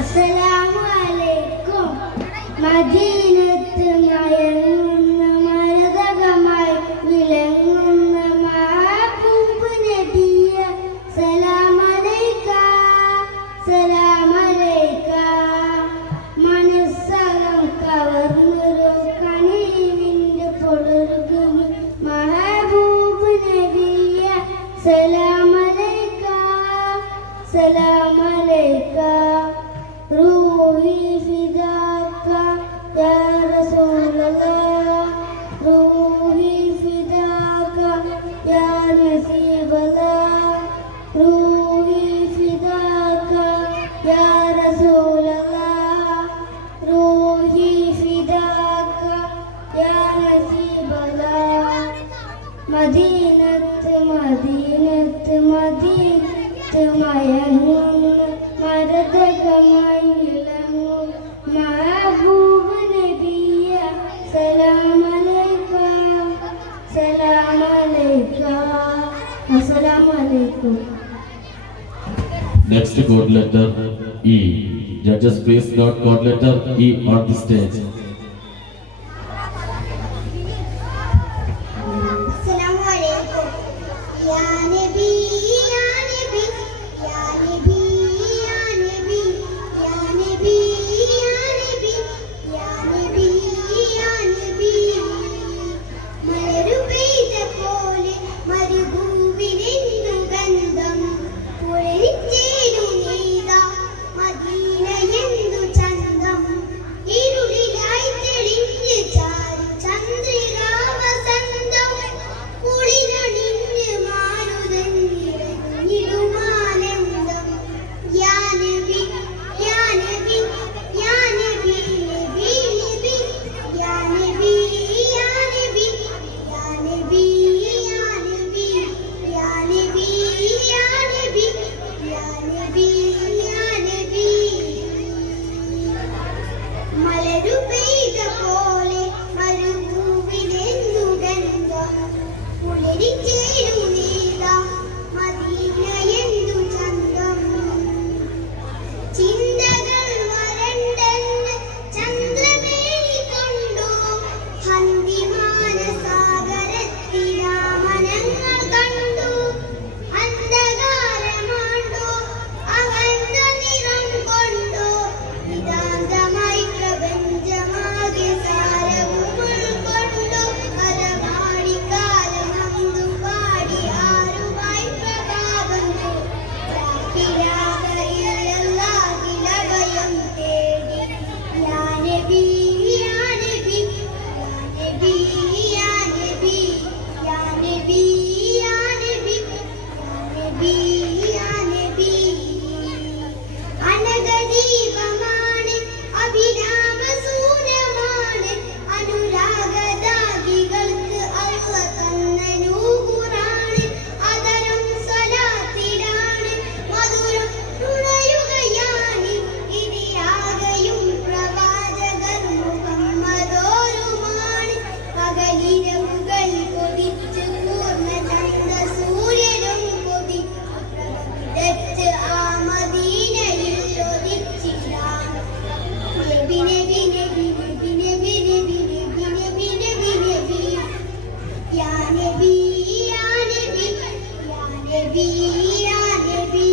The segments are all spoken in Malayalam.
അസ്സലാമു അലൈക്കും. മദീനത്ത് മയങ്ങുന്ന മരതകമായി വിളങ്ങുന്ന മഹബൂബ് നബിയ സലാം അലൈക സലാം അലൈക. മനസ്സകം കവർന്നൊരു കനിവിൻ്റെ പൊടരുകുന്നു മഹബൂബ് നബിയ സലാം അലൈക സലാം അലൈക. റൂഹി ഫിദാക യാ റസൂലല്ലാഹ് റൂഹി ഫിദാക യാ നസീബല്ലാഹ് റൂഹി ഫിദാക യാ റസൂലല്ലാഹ് റൂഹി ഫിദാക യാ നസീബല്ലാഹ്. മദീനത്ത് മദീനത്ത് മദീനത്ത് മയങ്ങുന്ന മരതകമായി വിളങ്ങും മഹബൂബ് നബിയ സലാം അലൈക സലാം അലൈക. അസ്സലാമു അലൈക്കും. Next code letter E. Judges, please note code letter E on the stage. അസ്സലാമു അലൈക്കും. യാ നബി യാ നബി യാ നബി യാ നബി യാ നബി യാ നബി യാ നബി യാ നബി. മലരു പെയ്ത പോലെ മരുഭൂവിലെന്തു ഗന്ധം പുലരിച്ചേരു നീതാ മദീന എന്തു ചന്തം. ഇരുളിലായി തെളിഞ്ഞ് ചാരു ചന്ദ്രികാ വസന്തം കുളിരണിഞ്ഞ് മാരുതൻ നിറഞ്ഞിടുമാനന്ദം. യാ നബി യാ നബി യാ നബി നബി നബി യാ നബി യാ നബി യാ നബി യാ നബി യാ നബി യാ നബി യാ നബി യാ നബി. മലരു പെയ്ത പോലെ മരുഭൂവിലെന്തു ഗന്ധം പുലരിച്ചേരു നീതാ മദീന എന്തു ചന്തം. ചിന്തകൾ വരണ്ടെന്ന് ചന്ദ്രമേനി കൊണ്ടു ഹന്തിമാനസാഗരത്തിരാമനങ്ങൾ കണ്ടു. അന്ധകാരമാണ്ടു അകന്ന നിറം കൊണ്ടു നിതാന്തമായി പ്രപഞ്ചമാകെ സാരവും ഉൾക്കൊണ്ടു. കലപാടി കാലമന്തു പാടി ആരുമായി പ്രഭാതം രാഗിലഭയം തേടി. യാ നബി യാ നബി യാ നബി യാ നബി യാ നബി യാ നബി യാ നബി. അനഘദീപമാണ് അഭിരാമസൂനമാണ് അനുരാഗദാഗികൾക്ക് അള്ള തന്ന നൂറാണ്. അതരം സ്വലാത്തിലാണ് മധുരം നുണയുകയാണ്. ഇതിയാകയും പ്രവാചകർ മുഹമ്മദോരുമാണ്. പകലിരവുകൾ കൊതിച്ച് പൂർണ്ണ ചന്ദ്ര സൂര്യനും കൊതിച്ചു പ്രഭവിച്ച് ആ മദീനയിൽ ഒതിച്ചിടാം. നബി നബി നബി നബി നബി നബി നബി നബി നബി നബി. യാ നബി യാ നബി യാ നബി യാ നബി.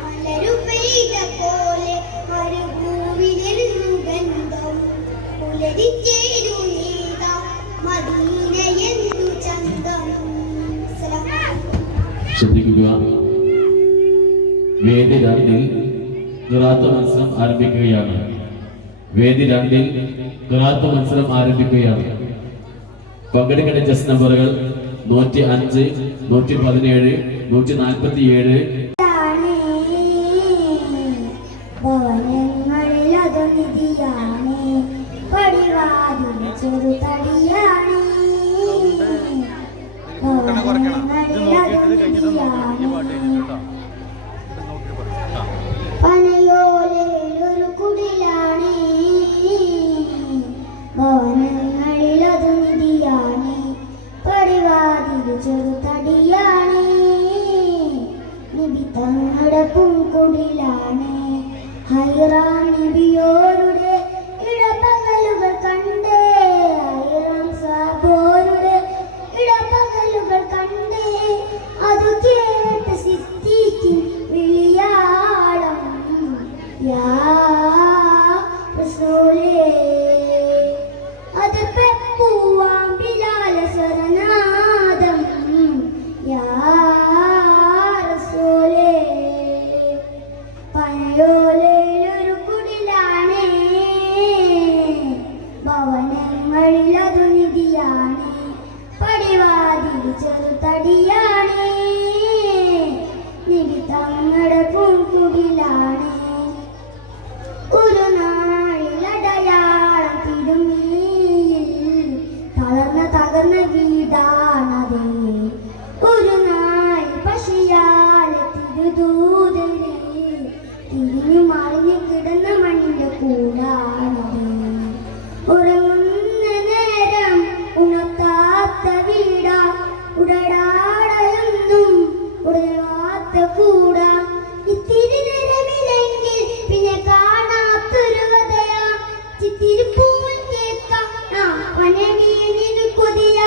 മലരു പെയ്ത പോലെ മരുഭൂവിലെന്തു ഗന്ധം പുലരിച്ചേരു നീതാ മദീന എന്തു ചന്തം. ശ്രദ്ധിക്കുക. വേദി 2 ഖിറാഅത്ത് മത്സരം ആരംഭിക്കുകയാണ്. വേദി 2 ഖിറാഅത്ത് മത്സരം ആരംഭിക്കുകയാണ്. പങ്കെടുക്കേണ്ട ചെസ് നമ്പറുകൾ 105, 117, 147. ഭവനങ്ങളിലതു നിധിയാണ് പടിവാതിൽ ചെറുതടിയാണ്. ഭവനങ്ങളിലതു നിധിയാണ് പനയോലൊരു കുടിലാണ്. ഭവനങ്ങളിലതു നിധിയാണ് പടിവാതിൽ ചെറുതടിയാണ്. നിബി തങ്ങളുടെ പൂങ്കുടിലാണ് ഹൈറാം നബിയോരുടെ ഇടപകലുകൾ കണ്ടേ, ഹൈറാം സാബോരുടെ ഇടപകലുകൾ കണ്ടേ, അതു കേട്ട് സിദ്ദീഖിൻ വിളിയാളം യാ റസൂലേ. അത് പെപ്പുവാം ബിലാൽ സ്വരനാദം യാ റസൂലേ. പനയോലയിലൊരു കുടിലാണേ, ഭവനങ്ങളിലതു നിധിയാണേ, പടിവാതിൽ ചെറുതടിയാണേ, നിധി തങ്ങളുടെ പൂക്കുടിലാണേ. ഒരു നാളിലടയാളം തിരുമീയിൽ തകർന്ന വീടാണതേ. ഒരു നാൾ പശിയാലെ തിരുദൂതനെ തിരിഞ്ഞു മറിഞ്ഞു കിടന്ന മണ്ണിന്റെ കൂടാണതേ. ഉറങ്ങുന്ന നേരം ഉണർത്താത്ത വീടാ, ഉടടാടയൊന്നും ഉടയാത്ത കൂടാ. ഇത്തിരി നേരമില്ലെങ്കിൽ പിന്നെ കാണാത്തൊരു കഥയാ, ചിത്തിരിപ്പൂൽ കേൾക്കാം വനവീനിനു കൊതിയ.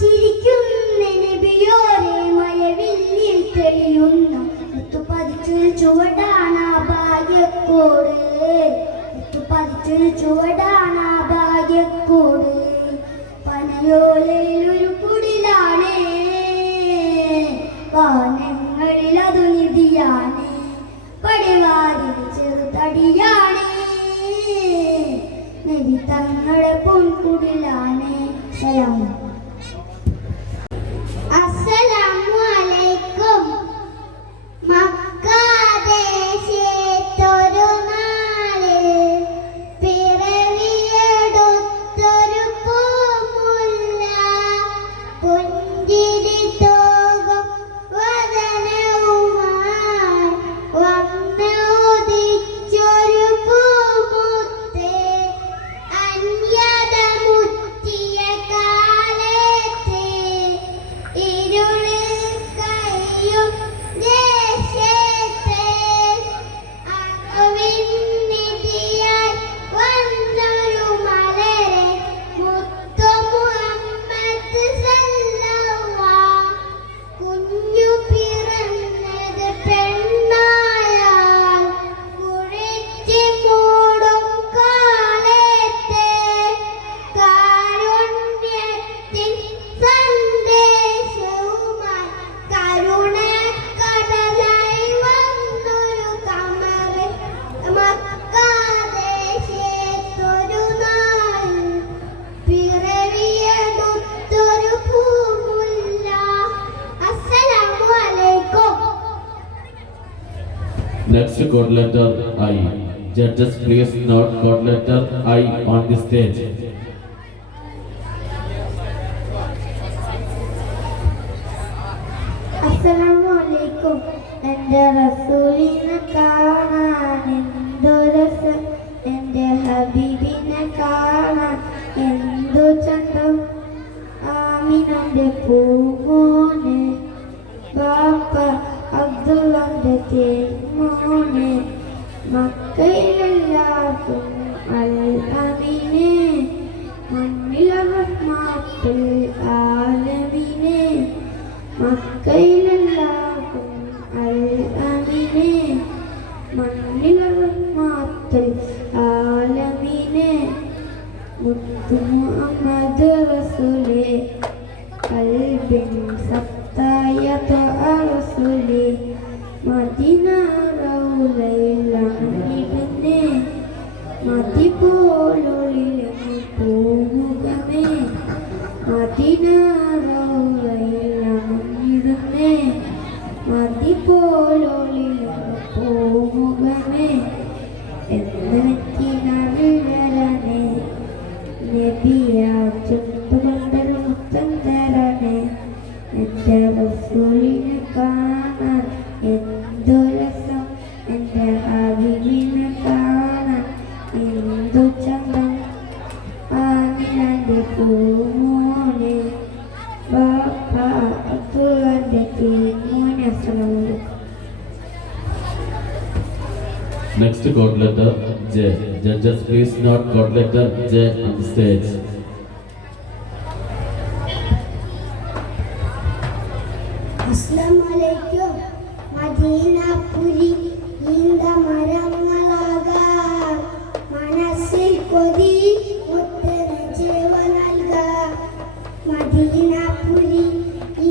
ചിരിക്കുന്ന നബിയോരെ മഴവില്ലിൽ തെളിയുന്ന മുത്തുപതിച്ചൊരു ചുവടാണ് ആ ഭാഗ്യക്കോട്, മുത്തുപതിച്ചൊരു ചുവടാണ് ആ ഭാഗ്യക്കോട്. പനയോലയിലൊരു കുടിലാണേ, വാനങ്ങളിലതു നിധിയാണേ, പടിവാതിൽ ചെറുതടിയാണേ, നബി തങ്ങളുടെ പൊൻകുടിലാണേ. സലാം. അസ്സലാമു അലൈക്കും. മക്കാദേശത്തൊരു നാള് പിറവിയെടുത്തൊരു പൂമുല്ല, പുഞ്ചിരി തോകും വദനവുമായി വന്നുദിച്ചൊരു പൂമുത്തേ. അന്യത മുറ്റിയ കാലത്തെ ഇരുള് കയ്യും ദേശത്തെ അറിവിന്നിധിയായി വന്നൊരു മലരെ മുത്തു മുഹമ്മദ് സല്ലല്ലാഹ്. കുഞ്ഞു പിറന്നത് പെണ്ണായാൽ കുഴിച്ച് മൂടും കാലത്തെ കാരുണ്യത്തിൻ സന്ദേശവുമായി കരുണക്കടലായി വന്നൊരു കമറ് മക്കാദേശത്തൊരു നാൾ പിറവിയെടുത്തൊരു പൂമുല്ല. അസ്സലാമു അലൈക്കും. Next code letter I. Judges please note code letter I on the stage. അസ്സലാമു അലൈക്കും. എൻ്റെ റസൂലിനെ കാണാൻ എന്തു രസം, എൻ്റെ ഹബീബിനെ കാണാൻ എന്തു ചന്തം. ആമിനൻ്റെ പൂമോനെ, ബാപ്പ അബ്ദുള്ളന്റെ തേൻമോനെ, മക്കയിലെല്ലാവർക്കും അൽ അമീനെ, മണ്ണിലെ റഹ്മത്തുൽ ആലമീനെ, മക്കയിലെല്ലാവർക്കും അൽ അമീനെ, മണ്ണിലെ റഹ്മത്തുൽ ആലമീനെ. മുത്തു മുഹമ്മദ് റസൂലേ, കൽബിൻ സത്തായ ത്വഅ റസൂലേ, മദീന റൗളയിൽ അണിഞ്ഞിടുന്നേ, മതി പോലൊളിലങ്ങ് പൂമുഖമേ, മദീന റൗളയിൽ അണിഞ്ഞിടുന്നേ, മതി പോലൊളിലങ്ങ് പൂമുഖമേ. എന്നറിഞ്ഞേ നബിയാ ചുണ്ടുകൊണ്ടൊരു മുത്തം തരണേ, എൻ്റെ റസൂലിനെ കാണാൻ എന്തൊരു Next code letter J. Judges, please note code letter J on the stage. അസ്സലാമലൈക്കും മദീനപുരി ഇന്ത മരങ്ങളാകാം മനസ്സിൽ കൊതി മുത്തന ജീവ നൽകാം മദീനപുരി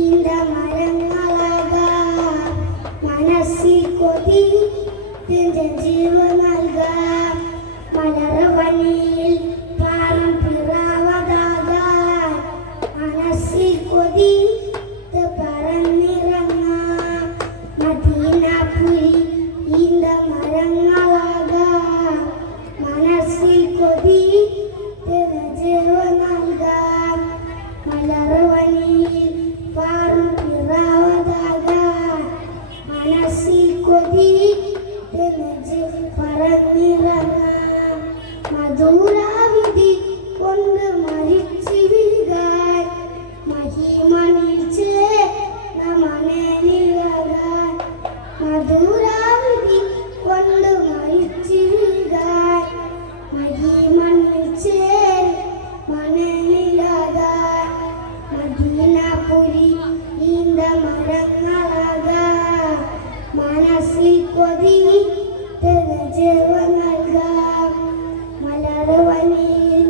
ഇന്ത മരങ്ങളാകാം മനസ്സിൽ കൊതി ജീവ നൽകാം മലർവനിയിൽ പാറം പിറാവതാകാൻ മനസ്സിൽ കൊതി പറന്നിറങ്ങാം മദീനപുരി ഇന്ത മരങ്ങളാകാം മനസ്സിൽ കൊതി ജീവ നൽകാം മലർവനിയിൽ പാറും പിറാവതാകാൻ മനസ്സിൽ കൊതി പറന്നിറങ്ങാം മധുരാവിധി കൊണ്ട് മരിച്ചു വീഴാൻ മഹിമണിൽ ചേർന്നമനലിലാകാൻ മധുരാവിധി കൊണ്ട് മരിച്ചു വീഴാൻ മഹിമണിൽ ചേർന്നമനലിലാകാൻ മദീനപുരി ഇന്ത മരങ്ങളാകാം മനസ്സിൽ കൊതി ജീവ നൽകാം മലർവനിയിൽ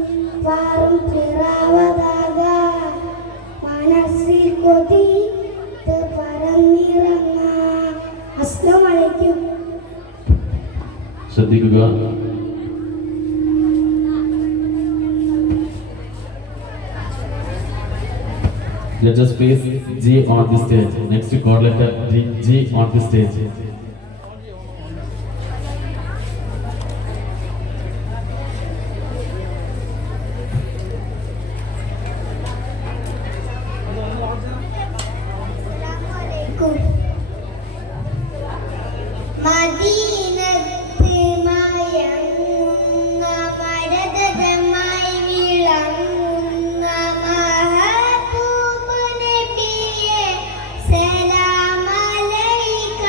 പാറും പിറാവതാകാം മനസ്സിൽ കൊതി പറന്നിറങ്ങാം. അസ്സലാമു അലൈക്കും. ശ്രദ്ധിക്കുക. Judges, please G on the stage. Next code letter G on the stage. മദീനത്ത് മയങ്ങുന്ന മരതമായി വിളങ്ങുന്ന മഹബൂബ് നബിയെ സലാം അലൈക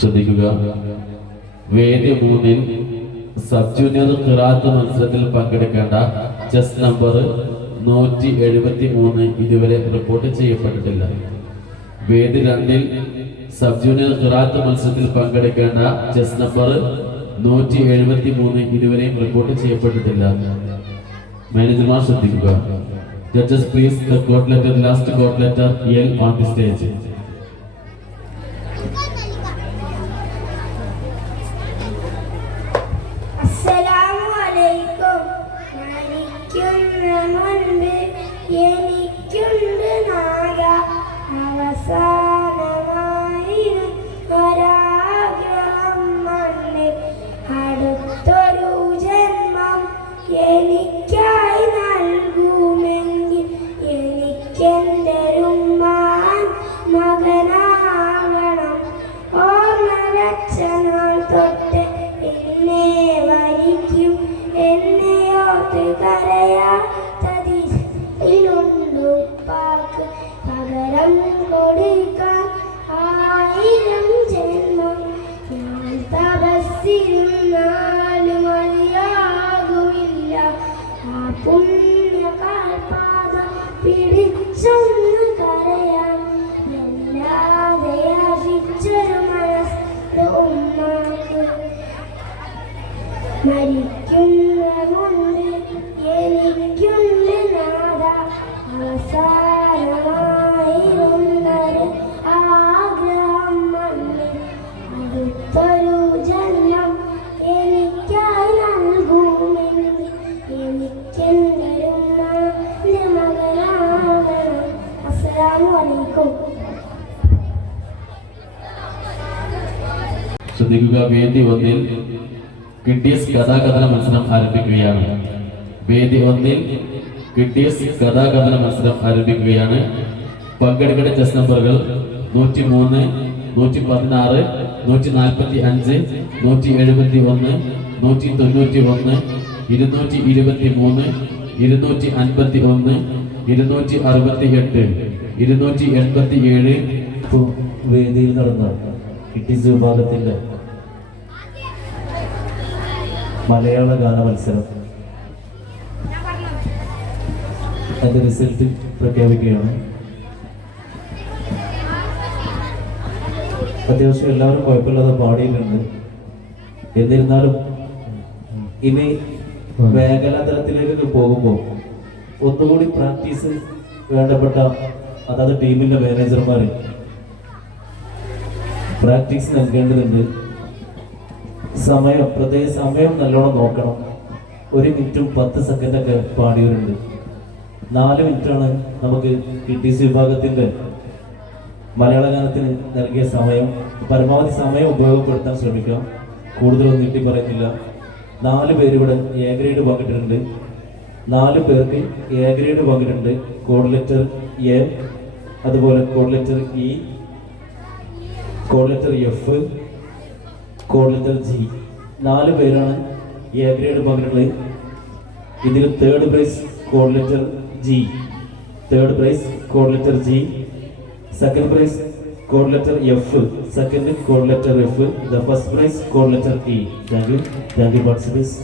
ശ്രദ്ധിക്കുക. വേദി 3-ൽ സബ് ജൂനിയർ ഖിറാഅത്ത് മത്സരത്തിൽ പങ്കെടുക്കേണ്ട ചെസ് നമ്പർ 173 ഇതുവരെ റിപ്പോർട്ട് ചെയ്യപ്പെട്ടിട്ടില്ല. വേദി 2-ൽ സബ് ജൂനിയർ ഖിറാഅത്ത് മത്സരത്തിൽ പങ്കെടുക്കേണ്ട ചെസ് നമ്പർ 173 ഇതുവരെയും റിപ്പോർട്ട് ചെയ്യപ്പെട്ടിട്ടില്ല. മാനേജർമാർ ശ്രദ്ധിക്കുക. Judges, please, the court letter, last court letter L on the stage. അസ്സലാമുഅലൈക്കും. മരിക്കുന്നമുൻപ് എനിക്കുണ്ട് നാഗ അവസാനമായി ഒരാഗ്രഹം മണ്ണിൽ അടുത്തൊരു ജന്മം എനിക്കായി നൽകുമെങ്കിൽ എനിക്കെൻ്റെ ഉമ്മാൻ മകനാകണം. ഓർമ്മ വെച്ച നാൾ തൊട്ട് എന്നെ വരിക്കും എന്നെയോർത്ത് കരയാത്തതിലുണ്ടുപ്പാക്ക് പകരം കൊടുക്കാൻ 1000 ജന്മം. ഞാൻ തപസ്സിരുന്നാലും മതിയാകുമില്ല ആ പുണ്യകാൽപാദം പിടിച്ചൊന്ന് കരയാൻ. എല്ലാതെ ആശിച്ചൊരു മനസ്സ് ഉമ്മാക്ക് മരിക്കുന്ന മുൻപ് എനിക്കുണ്ട് നാദ അവസാനമായിരുന്നൊരു ആഗ്രഹം മണ്ണിൽ അടുത്തൊരു ജന്മം എനിക്കായി നൽകുമെങ്കിൽ എനിക്കെൻ്റെ ഉമ്മാൻ്റെ മകനാകണം. അസ്സലാമുഅലൈക്കും. ശ്രദ്ധിക്കുക. വേദി 1-ൽ കിഡ്ഡീസ് കഥാകഥന മത്സരം ആരംഭിക്കുകയാണ്. വേദി 1-ൽ കിഡ്ഡീസ് കഥാകഥന മത്സരം ആരംഭിക്കുകയാണ്. പങ്കെടുക്കേണ്ട ചെസ് നമ്പറുകൾ 103, 116, 145, 171, 191, 223, 251, 268, 287. വേദിയിൽ നടന്ന കിഡ്ഡീസ് വിഭാഗത്തിന്റെ മലയാള ഗാന മത്സരം അതിന്റെ റിസൾട്ട് പ്രഖ്യാപിക്കുകയാണ്. അത്യാവശ്യം എല്ലാവരും കുഴപ്പമില്ലാതെ പാടിയിട്ടുണ്ട്. എന്നിരുന്നാലും ഇനി മേഖലാതലത്തിലേക്ക് പോകുമ്പോൾ ഒന്നുകൂടി പ്രാക്ടീസ് വേണ്ടപ്പെട്ട അതായത് ടീമിന്റെ മാനേജർമാർ പ്രാക്ടീസ് നൽകേണ്ടതുണ്ട്. പ്രത്യേക സമയം നല്ലോണം നോക്കണം. 1 മിനിറ്റും 10 സെക്കൻഡൊക്കെ പാടിയവരുണ്ട്. 4 മിനിറ്റാണ് നമുക്ക് കിഡ്ഡീസ് വിഭാഗത്തിന്റെ മലയാള ഗാനത്തിന് നൽകിയ സമയം. പരമാവധി സമയം ഉപയോഗപ്പെടുത്താൻ ശ്രമിക്കാം. കൂടുതലൊന്നും നീട്ടി പറയുന്നില്ല. 4 പേര് ഇവിടെ എ ഗ്രേഡ് പങ്കിട്ടിട്ടുണ്ട്. 4 പേർക്ക് എ ഗ്രേഡ് പങ്കിട്ടുണ്ട്. കോഡ് ലെറ്റർ എ, അതുപോലെ code letter E, code letter F, code letter G. 4 പേരാണ് എ ഗ്രേഡ് പങ്കിട്ടുള്ളത്. ഇതിൽ third prize code letter G, third prize code letter G, second prize code letter F, second code letter F, the first prize code letter E. Thank you participants.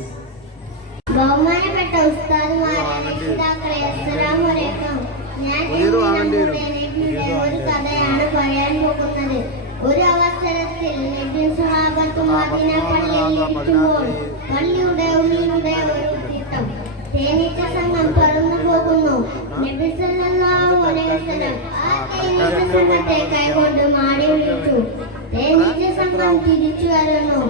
ബഹുമാനപ്പെട്ട ഉസ്താദുമാരെ, രക്ഷിതാക്കളെ, അസ്സലാമു അലൈക്കും. ഞാൻ ഇന്ന് നമ്മുടെ നബിയുടെ ഒരു കഥയാണ് പറയാൻ പോകുന്നത്. ഒരു അവസരത്തിൽ നബിയും സ്വഹാബത്തും മദീന പള്ളിയിൽ ഇരിക്കുമ്പോൾ പള്ളിയുടെ ഉള്ളിലൂടെ ഒരു കൂട്ടം തേനീച്ച സംഘം പറന്നു പോകുന്നു. നബി സല്ലല്ലാഹു അലൈഹി വസല്ലം ആ തേനീച്ച സംഘത്തെ കൈകൊണ്ട് മാടി വിളിച്ചു. തേനീച്ച സംഘം തിരിച്ചു വരുന്നു.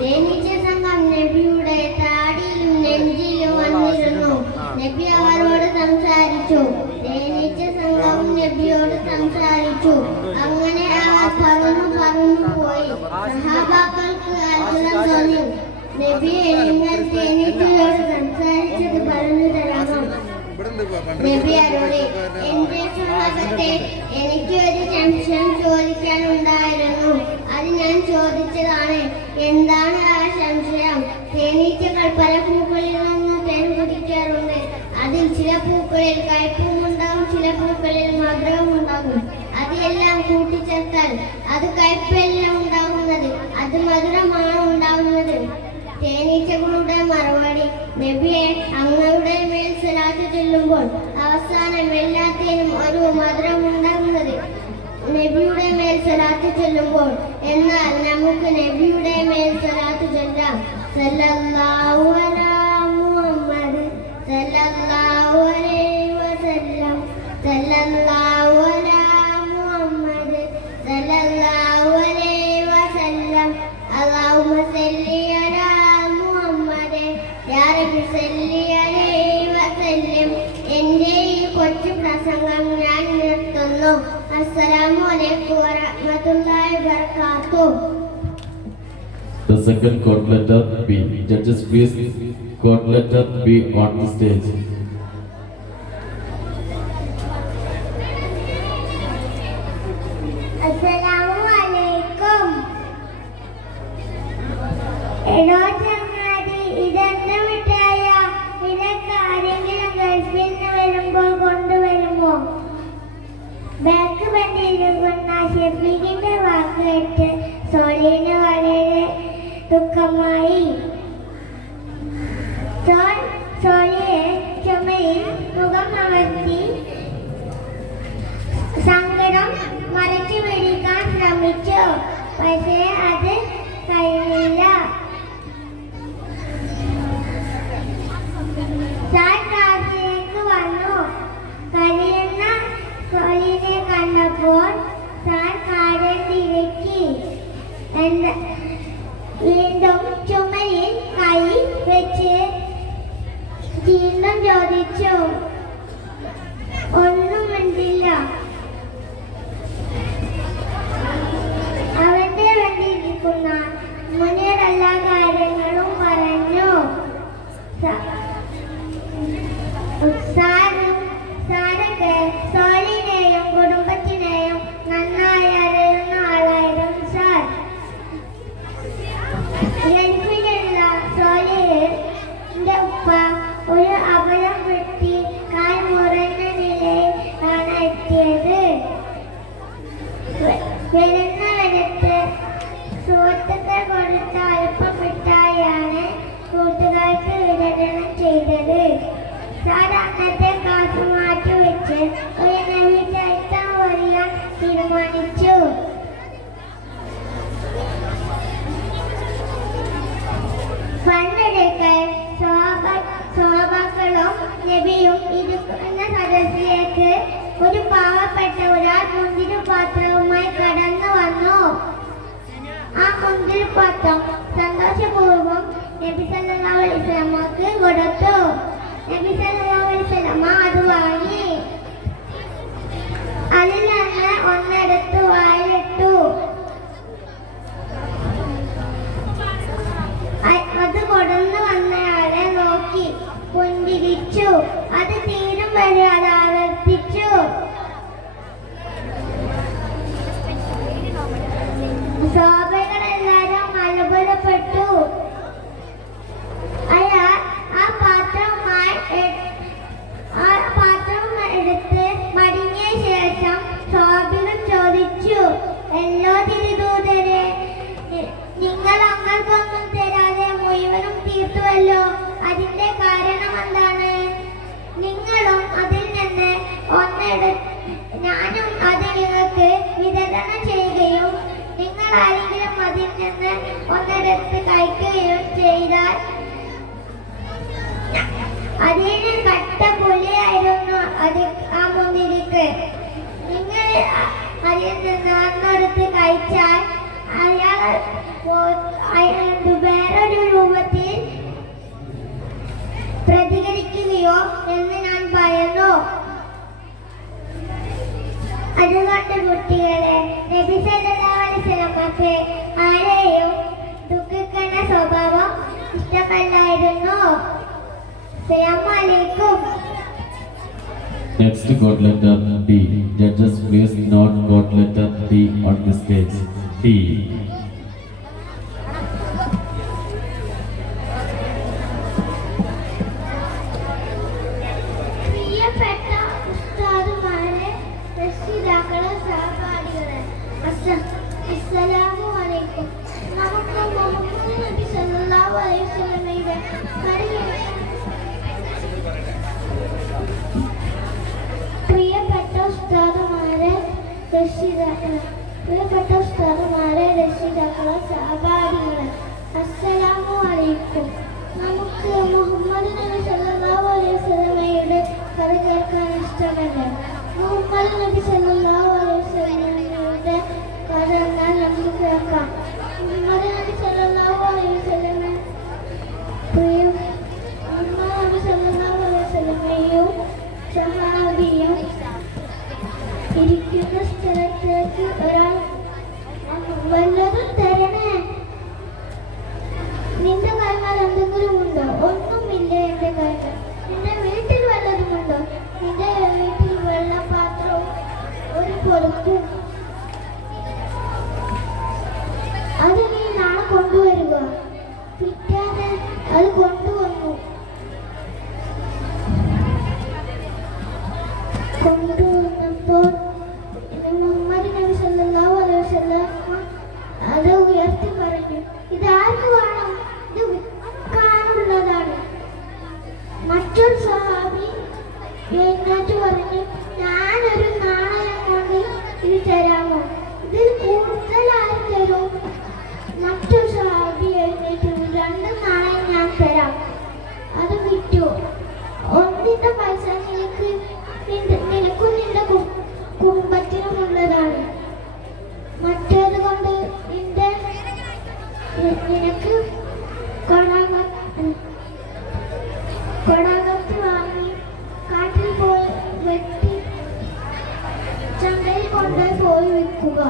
തേനീച്ച സംഘം നബിയുടെ താടിയിലും നെഞ്ചിലും വന്നിരുന്നു. നബി അവരോട് സംസാരിച്ചു. തേനീച്ച സംഘം നബിയോട് സംസാരിച്ചു. അങ്ങനെ അവർ പറന്നു പോയി. സഹാബാക്കൾക്ക് അത്ഭുതം തോന്നി. നബിയെ, നിങ്ങൾ തേനീച്ചയോട് സംസാരിച്ചത് പറഞ്ഞു തരാമോ? നബി അരുളി, എന്റെ സ്വഭാവത്തെ എനിക്ക് ഒരു സംശയം ചോദിക്കാനുണ്ടായിരുന്നു. അത് ഞാൻ ചോദിച്ചതാണ്. എന്താണ് ആ സംശയം? തേനീച്ചകൾ പല പൂക്കളിൽ നിന്ന് തേൻ കുടിക്കാറുണ്ട്. അതിൽ ചില പൂക്കളിൽ കയ്പും ഉണ്ടാകും, ചില പൂക്കളിൽ മധുരവും ഉണ്ടാകും. അതെല്ലാം കൂട്ടിച്ചേർത്താൽ അത് കയ്പെല്ലാം ഉണ്ടാകുന്നത് ഉണ്ടാകുന്നത്, അത് മധുരമാണ് ഉണ്ടാകുന്നത്. തേനീച്ചകളുടെ മറുപടി: നബിയെ, അങ്ങയുടെ മേൽ സ്വലാത്ത് ചൊല്ലുമ്പോൾ അവസാനം എല്ലാത്തിനും ഒരു മധുരം ഉണ്ടാകുന്നത് നബിയുടെ മേൽ സ്വലാത്ത് ചൊല്ലുമ്പോൾ. എന്നാൽ നമുക്ക് നബിയുടെ മേൽ സ്വലാത്ത് ചൊല്ലാം. സല്ലല്ലാഹു അലാ മുഹമ്മദ് സല്ലല്ലാഹു അലൈഹി വസല്ലം സല്ലല്ലാഹു അലാ മുഹമ്മദ് സല്ലല്ലാഹു അലൈഹി വസല്ലം അല്ലാഹുമ്മ സല്ലി അലാ മുഹമ്മദ് യാ റബ്ബി സല്ലി അലൈഹി വസല്ലം. എൻ്റെ ഈ കൊച്ചു പ്രസംഗം ഞാൻ നിർത്തുന്നു. അസ്സലാമു അലൈക്കും വറഹ്മത്തുള്ളാഹി വബറകാതുഹു. The second court letter B. Judges please court letter B on the stage. അസ്സലാമു അലൈക്കും. എടോ ചങ്ങാതി, ഇതെന്താ മിഠായ? ഇതൊക്കെ ആരെങ്കിലും ഗൾഫിൽ നിന്ന് വരുമ്പോൾ കൊണ്ടുവരുമോ? ബാക്ക് ബെഞ്ചിലിരിക്കുന്ന ഷെഫീഖിന്റെ വാക്ക് കേട്ട് സോളിന് വളരെ ദുഃഖമായി. സോളിയെ ചുമയിൽ മുഖം അമർത്തി സങ്കടം മറച്ചു പിടിക്കാൻ ശ്രമിച്ചു. പക്ഷേ അത് കഴിഞ്ഞില്ല. സാർ ക്ലാസ്സിലേക്ക് വന്നു. കരയുന്ന സോളിനെ കണ്ടപ്പോൾ സാർ കാര്യം തിരക്കി. വീണ്ടും ചുമലിൽ കൈ വെച്ച് വീണ്ടും ചോദിച്ചു. ഒന്നും മിണ്ടില്ല. അവന്റെ വേണ്ടിയിരിക്കുന്ന മുന്നിൽ എല്ലാ കാര്യങ്ങളും പറഞ്ഞു. സാരൊക്കെ സോളിനെയും കുടുംബത്തിനെയും നന്നായി അറിയുന്ന ആളായിരുന്നു സാർ. ഗൾഫിലുള്ള സോളിന്റെ ഉപ്പ ഒരു അപകടം പറ്റി കാൽ മുറിഞ്ഞ നിലയിൽ ആണ് എത്തിയത്. വരുന്ന വരത്ത് സുഹൃത്തുക്കൾ കൊടുത്ത അല്പം മിഠായിയാണ് കൂട്ടുകാർക്ക് വിതരണം ചെയ്തത്. സാർ അന്നത്തെ ക്ലാസ് മാറ്റിവെച്ച് ഒരു നബി ചരിത്രം പറയാൻ തീരുമാനിച്ചു. പണ്ടൊരിക്കൽ സ്വഹാബാക്കളും നബിയും ഇരിക്കുന്ന സദസ്സിലേക്ക് ഒരു പാവപ്പെട്ട ഒരാൾ മുന്തിരിപ്പാത്രവുമായി കടന്നു വന്നു. ആ മുന്തിരിപ്പാത്രം സന്തോഷപൂർവ്വം നബി സല്ലല്ലാഹു അലൈഹി വസല്ലമക്ക് കൊടുത്തു. നബി സല്ലല്ലാഹു അലൈഹി വസല്ലമ അത് വാങ്ങി. അതിൽ നിന്ന് ഒന്നെടുത്ത് വായിലിട്ടു. അത് കൊടന്നു വന്നയാളെ നോക്കി പുഞ്ചിരിച്ചു. അത് തീരും വരെ അത് ആവർത്തിച്ചു. സ്വഹാബികളെല്ലാവരും അത്ഭുതപ്പെട്ടു. അയാൾ ആ പാത്രം എടുത്ത് മടങ്ങിയ ശേഷം സ്വഹാബികൾ ചോദിച്ചു, എല്ലോ തിരുദൂതരെ, നിങ്ങൾ അങ്ങൾക്കൊന്നും തരാതെ മുഴുവനും തീർത്തുവല്ലോ. അതിന്റെ കാരണം എന്താണ്? നിങ്ങളും അതിൽ നിന്ന് ഞാനും അത് നിങ്ങൾക്ക് വിതരണം ചെയ്യുകയും നിങ്ങൾ ആരെങ്കിലും അതിൽ നിന്ന് ഒന്നെടുത്ത് കഴിക്കുകയും ചെയ്താൽ അതിന് കട്ട പുലിയായിരുന്നു ആ മുന്തിരിക്ക്. നിങ്ങൾ അതിൽ നിന്ന് ഒന്നെടുത്ത് കഴിച്ചാൽ അയാൾ വേറൊരു രൂപത്തിൽ പ്രതികരിക്കുകയോ എന്ന് ഞാൻ പറയുന്നു. അതുകൊണ്ട് കുട്ടികളെ, നബി സല്ലല്ലാഹു അലൈഹി വസല്ലമക്ക് ആരെയും ദുഃഖിക്കുന്ന സ്വഭാവം ഇഷ്ടമല്ലായിരുന്നു. അസ്സലാമു അലൈക്കും. Next court letter D. Judges please note court letter D on the stage. D. പ്രിയപ്പെട്ട ഉസ്താദുമാരെ, രക്ഷിതാക്കളെ, സഹപാഠികളെ, അസ്സലാമു അലൈക്കും. നമുക്ക് മുഹമ്മദ് നബി സല്ലല്ലാഹു അലൈഹി വസല്ലമയുടെ പ്രിയപ്പെട്ട ഉസ്താദുമാരെ രക്ഷിതാക്കളെ സഹപാഠികളെ അസ്സലാമു അലൈക്കും. നമുക്ക് മുഹമ്മദ് നബി സല്ലല്ലാഹു അലൈഹി വസല്ലമയുടെ കഥ കേൾക്കാൻ ഇഷ്ടമല്ലേ? മുഹമ്മദ് നബി സല്ലല്ലാഹു അലൈഹി വസല്ലമയുടെ കഥ എന്നാൽ നമുക്ക് കേൾക്കാം. മുഹമ്മദ് നബി സല്ലല്ലാഹു അലൈഹി വസല്ലമയും സഹാബിയും ഇരിക്കുന്ന സ്ഥലത്തേക്ക് ഒരാൾ വല്ലതും തരണേ, നിന്റെ കൈമാൽ എന്തെങ്കിലും ഉണ്ടോ? ഒന്നുമില്ല എന്റെ കൈമാൽ. നിന്റെ വീട്ടിൽ വല്ലതുമുണ്ടോ? നിന്റെ വീട്ടിൽ വെള്ളപാത്രവും ഒരു പൊറുപ്പും. അത് നീ നാളെ കൊണ്ടുവരിക. പിറ്റേന്ന് അത് കൊണ്ടുവന്നു. കൊണ്ടുവന്നപ്പോൾ മുഹമ്മദ് നബി സല്ലല്ലാഹു അലൈഹി വസല്ലം അത് ഉയർത്തി പറഞ്ഞു, ഇതാർക്ക് വേണം? ഇത് വിൽക്കാനുള്ളതാണ്. മറ്റൊരു സഹാബി എഴുന്നേറ്റ് പറഞ്ഞു, ഞാനൊരു നാണയം കൊണ്ട് ഇത് തരാമോ? ഇതിൽ കൂടുതൽ ആര് തരും? മറ്റൊരു സഹാബി എഴുന്നേറ്റ്, 2 നാണയം ഞാൻ തരാം. അത് വിറ്റു. ഒന്നിന്റെ പൈസ നിനക്കും നിന്റെ കുടുംബത്തിനുമുള്ളതാണ്. മറ്റേത് കൊണ്ട് നിനക്ക് കൊടാകത്ത് വാങ്ങി കാട്ടിൽ പോയി വെട്ടി ചന്തയിൽ കൊണ്ടുപോയി വിൽക്കുക.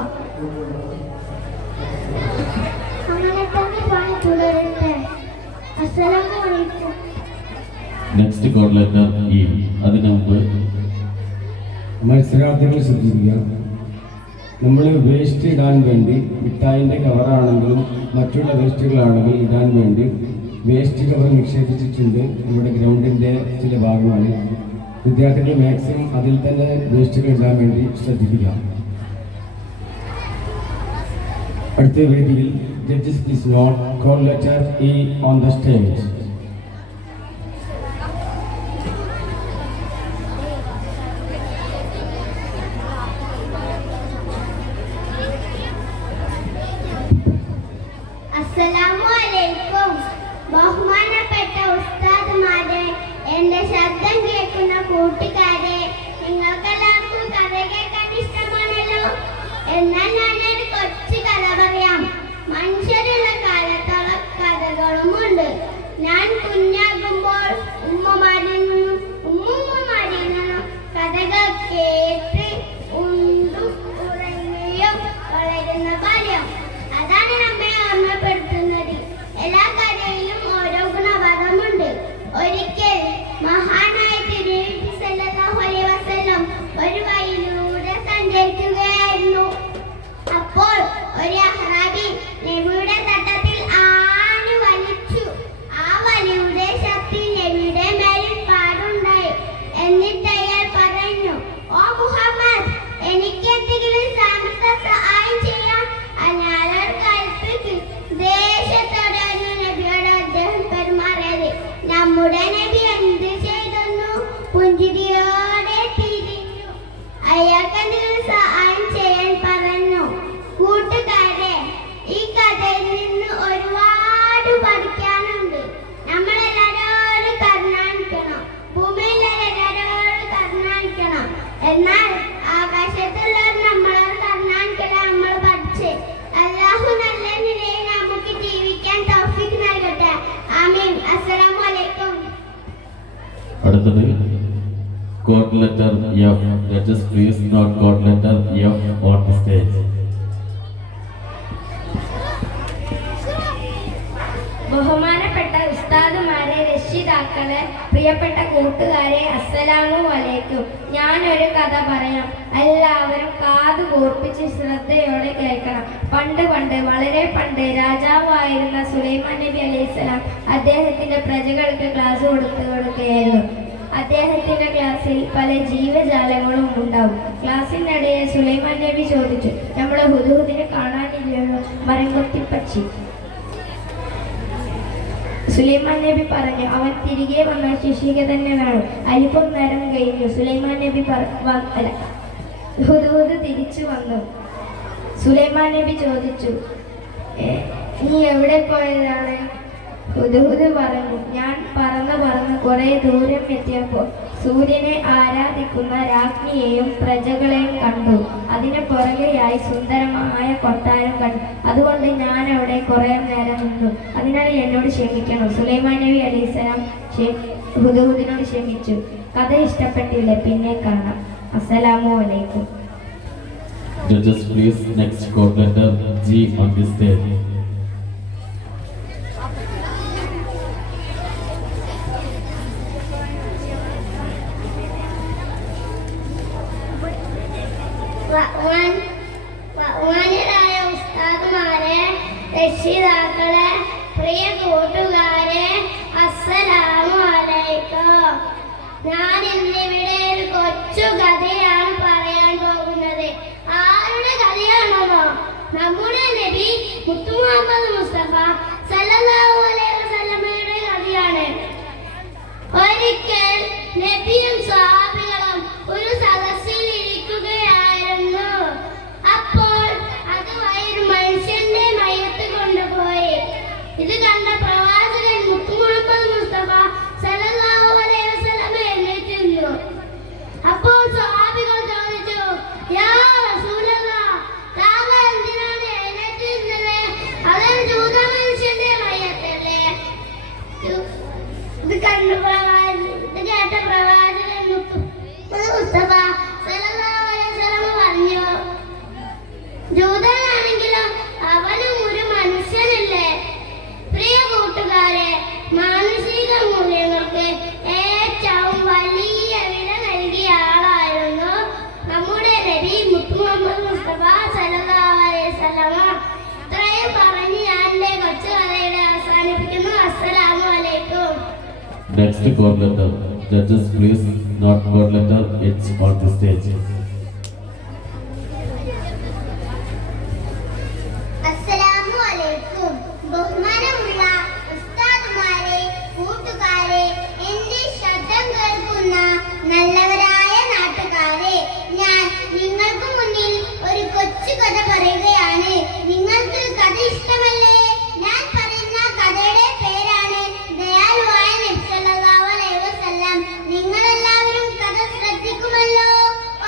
അങ്ങനെ തന്നെ പണി തുടരട്ടെ. അസ്സലാമു അലൈക്കും. Next code letter E. അതിനു മുമ്പ് മത്സരാർത്ഥികൾ ശ്രദ്ധിക്കുക. നമ്മൾ വേസ്റ്റ് ഇടാൻ വേണ്ടി മിഠായിൻ്റെ കവറാണെങ്കിലും മറ്റുള്ള വേസ്റ്റുകളാണെങ്കിലും ഇടാൻ വേണ്ടി വേസ്റ്റ് കവർ നിക്ഷേപിച്ചിട്ടുണ്ട് നമ്മുടെ ഗ്രൗണ്ടിൻ്റെ ചില ഭാഗങ്ങളിൽ. വിദ്യാർത്ഥികൾ മാക്സിമം അതിൽ തന്നെ വേസ്റ്റുകൾ ഇടാൻ വേണ്ടി ശ്രദ്ധിക്കുക. അടുത്ത വേദിയിൽ judges please note code letter E on the stage. അസ്സലാമു അലൈക്കും. ബഹുമാനപ്പെട്ട ഉസ്താദുമാരെ, എന്റെ ശബ്ദം കേൾക്കുന്ന കൂട്ടുകാരെ, നിങ്ങൾക്കെല്ലാവർക്കും കഥ കേൾക്കാൻ ഇഷ്ടമാണല്ലോ. എന്നാൽ ഞാനൊരു കൊച്ചു കഥ പറയാം. മനുഷ്യരുള്ള കാലത്തോളം കഥകളുമുണ്ട്. ഞാൻ കുഞ്ഞാകുമ്പോൾ ഉമ്മമാരിൽ നിന്നും കഥകൾ കേട്ട് ഉണ്ടും ഉറങ്ങുകയും വളരുന്ന ബാല്യം. അതാണ് നമ്മെ ഓർമ്മപ്പെടുത്തുന്നത്. എല്ലാ കഥയിലും ഓരോ ഗുണപാഠമുണ്ട്. ഒരിക്കൽ മഹാനായ തിരുനബി സല്ലല്ലാഹു അലൈഹി വസല്ലം ഒരു വഴിയിലൂടെ സഞ്ചരിക്കുകയായിരുന്നു. അപ്പോൾ ഒരു അഹ്റാബി നബിയുടെ തട്ടത്തിൽ ആഞ്ഞു വലിച്ചു. ആ വലിയുടെ ശക്തി നബിയുടെ മേലിൽ പാടുണ്ടായി. എന്നിട്ട് അയാൾ പറഞ്ഞു, ഓ മുഹമ്മദ്, എനിക്ക് എന്തെങ്കിലും സാമ്പത്തിക സഹായം ചെയ്യാൻ അയാളോട് കൽപ്പിക്കും. ദേശത്തോടായിരുന്നു നബിയോട് അദ്ദേഹം പെരുമാറിയത്. നമ്മുടെ നബി എന്ത് ചെയ്തെന്നു? പുഞ്ചിരിയോടെ തിരിഞ്ഞു അയാൾക്ക് എന്തെങ്കിലും സഹായം ചെയ്യാൻ പറഞ്ഞു. കൂട്ടുകാരെ, ഈ കഥയിൽ നിന്ന് ഒരുപാട് പഠിക്കാനുണ്ട്. നമ്മളെല്ലാവരോടും കരുണാനിക്കണം. ഭൂമിയിലെല്ലാവരോടും കരുണാനിക്കണം. എന്നാൽ ആകാശത്തുള്ളവർ നമ്മളോട് കരുണാനിക്കണം. നമ്മൾ പഠിച്ച് അല്ലാഹു നല്ല നിലയിൽ നമുക്ക് ജീവിക്കാൻ തൗഫീഖ് നൽകട്ടെ. ആമീൻ. അസ്സലാമു അലൈക്കും. അടുത്തത് code letter F. Judges please note code letter F on the stage. ബഹുമാനപ്പെട്ട ഉസ്താദുമാരെ, രക്ഷിതാക്കളെ, പ്രിയപ്പെട്ട കൂട്ടുകാരെ, അസ്സലാമു അലൈക്കും. ഞാനൊരു കഥ പറയാം. എല്ലാവരും കാത് കൂർപ്പിച്ച് ശ്രദ്ധയോടെ കേൾക്കണം. പണ്ട് വളരെ പണ്ട് രാജാവായിരുന്ന സുലൈമാൻ നബി അലൈഹിസ്സലാം അദ്ദേഹത്തിന്റെ പ്രജകൾക്ക് ക്ലാസ് കൊടുക്കുകയായിരുന്നു. അദ്ദേഹത്തിന്റെ ക്ലാസ്സിൽ പല ജീവജാലങ്ങളും ഉണ്ടാവും. ക്ലാസ്സിനിടയിൽ സുലൈമാൻ നബി ചോദിച്ചു, നമ്മുടെ ഹുദ്ഹുദിനെ കാണാനില്ലല്ലോ, മരം കൊത്തിപ്പെട്ട പക്ഷി. സുലൈമാൻ നബി പറഞ്ഞു, അവൻ തിരികെ വന്നാൽ ശിക്ഷിക്കുക തന്നെ വേണം. അല്പം നേരം കഴിഞ്ഞു. സുലൈമാൻ നബി ഹുദ്ഹുദ് തിരിച്ചു വന്നു. സുലൈമാൻ നബി ചോദിച്ചു, നീ എവിടെ പോയതാണ്? ഹുദ്ഹുദ് പറഞ്ഞു, ഞാൻ പറന്ന് കുറെ ദൂരം എത്തിയപ്പോൾ സൂര്യനെ ആരാധിക്കുന്ന രാജ്ഞിയെയും പ്രജകളെയും കണ്ടു. അതിന് പുറകെയായി സുന്ദരമായ കൊട്ടാരം കണ്ടു. അതുകൊണ്ട് ഞാൻ അവിടെ കുറെ നേരം നിന്നു. അതിനാൽ എന്നോട് ക്ഷമിക്കണം. സുലൈമാൻ നബി അലൈഹിസ്സലാം ഹുദ്ഹുദിനോട് ക്ഷമിച്ചു. കഥ ഇഷ്ടപ്പെട്ടില്ല, പിന്നെ കാണാം. അസ്സലാമു അലൈക്കും. Judges, please. Next court letter G on this stage. ബഹുമാന്യരായ ഉസ്താദുമാരെ, രക്ഷിതാക്കളെ, പ്രിയ കൂട്ടുകാരെ, അസ്സലാമു അലൈക്കും. ഞാൻ ഇന്നിവിടെ ഒരു കൊച്ചു കഥയാണ് പറയാൻ പോകുന്നത്. ആരുടെ കഥയാണെന്നോ? നമ്മുടെ നബി മുത്തു മുഹമ്മദ് മുസ്തഫ സല്ലല്ലാഹു അലൈഹി വസല്ലമയുടെ കഥയാണ്. ഒരിക്കൽ നബിയും സ്വഹാബികളും ഒരു സദസ്സിൽ ഇരിക്കുകയായിരുന്നു. അപ്പോൾ അതുവഴി ഒരു മനുഷ്യന്റെ മയ്യത്ത് കൊണ്ടുപോയി. ഇത് കണ്ട പ്രവാചകൻ മുത്തു മുഹമ്മദ് മുസ്തഫ സല്ലല്ലാഹു അലൈഹി വസല്ലമ എഴുന്നേറ്റ് നിന്നു. അപ്പോൾ സ്വഹാബികൾ ചോദിച്ചു, യാ റസൂലല്ലാഹ്, താങ്കൾ എന്തിനാണ് എഴുന്നേറ്റ് നിന്നത്? അതൊരു ജൂത മനുഷ്യന്റെ മയ്യത്തല്ലേ? ഇത് കേട്ട പ്രവാചകൻ മുസ്തഫ സല്ലല്ലാഹു അലൈഹി വസല്ലം പറഞ്ഞു, ജൂതനാണെങ്കിലും അവനും ഒരു മനുഷ്യനല്ലേ? പ്രിയ കൂട്ടുകാരെ, മാനുഷിക മൂല്യങ്ങൾക്ക് ഏറ്റവും വലിയ വില നൽകിയ ആളായിരുന്നു നമ്മുടെ നബി മുത്തു മുഹമ്മദ് മുസ്തഫ സല്ലല്ലാഹു അലൈഹി വസല്ലം. ഇത്രയും പറഞ്ഞ് ഞാൻ എൻ്റെ കൊച്ചു കഥയുടെ അവസാനിപ്പിക്കുന്നു. അസ്സലാമു അലൈക്കും. Next court letter. Judges, please. Not court letter H on the stage. അസ്സലാമു അലൈക്കും. ബഹുമാനമുള്ള ഉസ്താദുമാരെ, കൂട്ടുകാരെ, എന്റെ ശബ്ദം കേൾക്കുന്ന നല്ലവരായ നാട്ടുകാരെ, ഞാൻ നിങ്ങൾക്ക് മുന്നിൽ ഒരു കൊച്ചു കഥ പറയുകയാണ്. നിങ്ങൾക്ക് കഥ ഇഷ്ടമല്ലേ? ഞാൻ പറയുന്ന കഥയുടെ പേരാണ് ദയാലുവായ നബി സല്ലല്ലാഹു അലൈഹി വസല്ലം. നിങ്ങളെല്ലാവരും കഥ ശ്രദ്ധിക്കുമല്ലോ.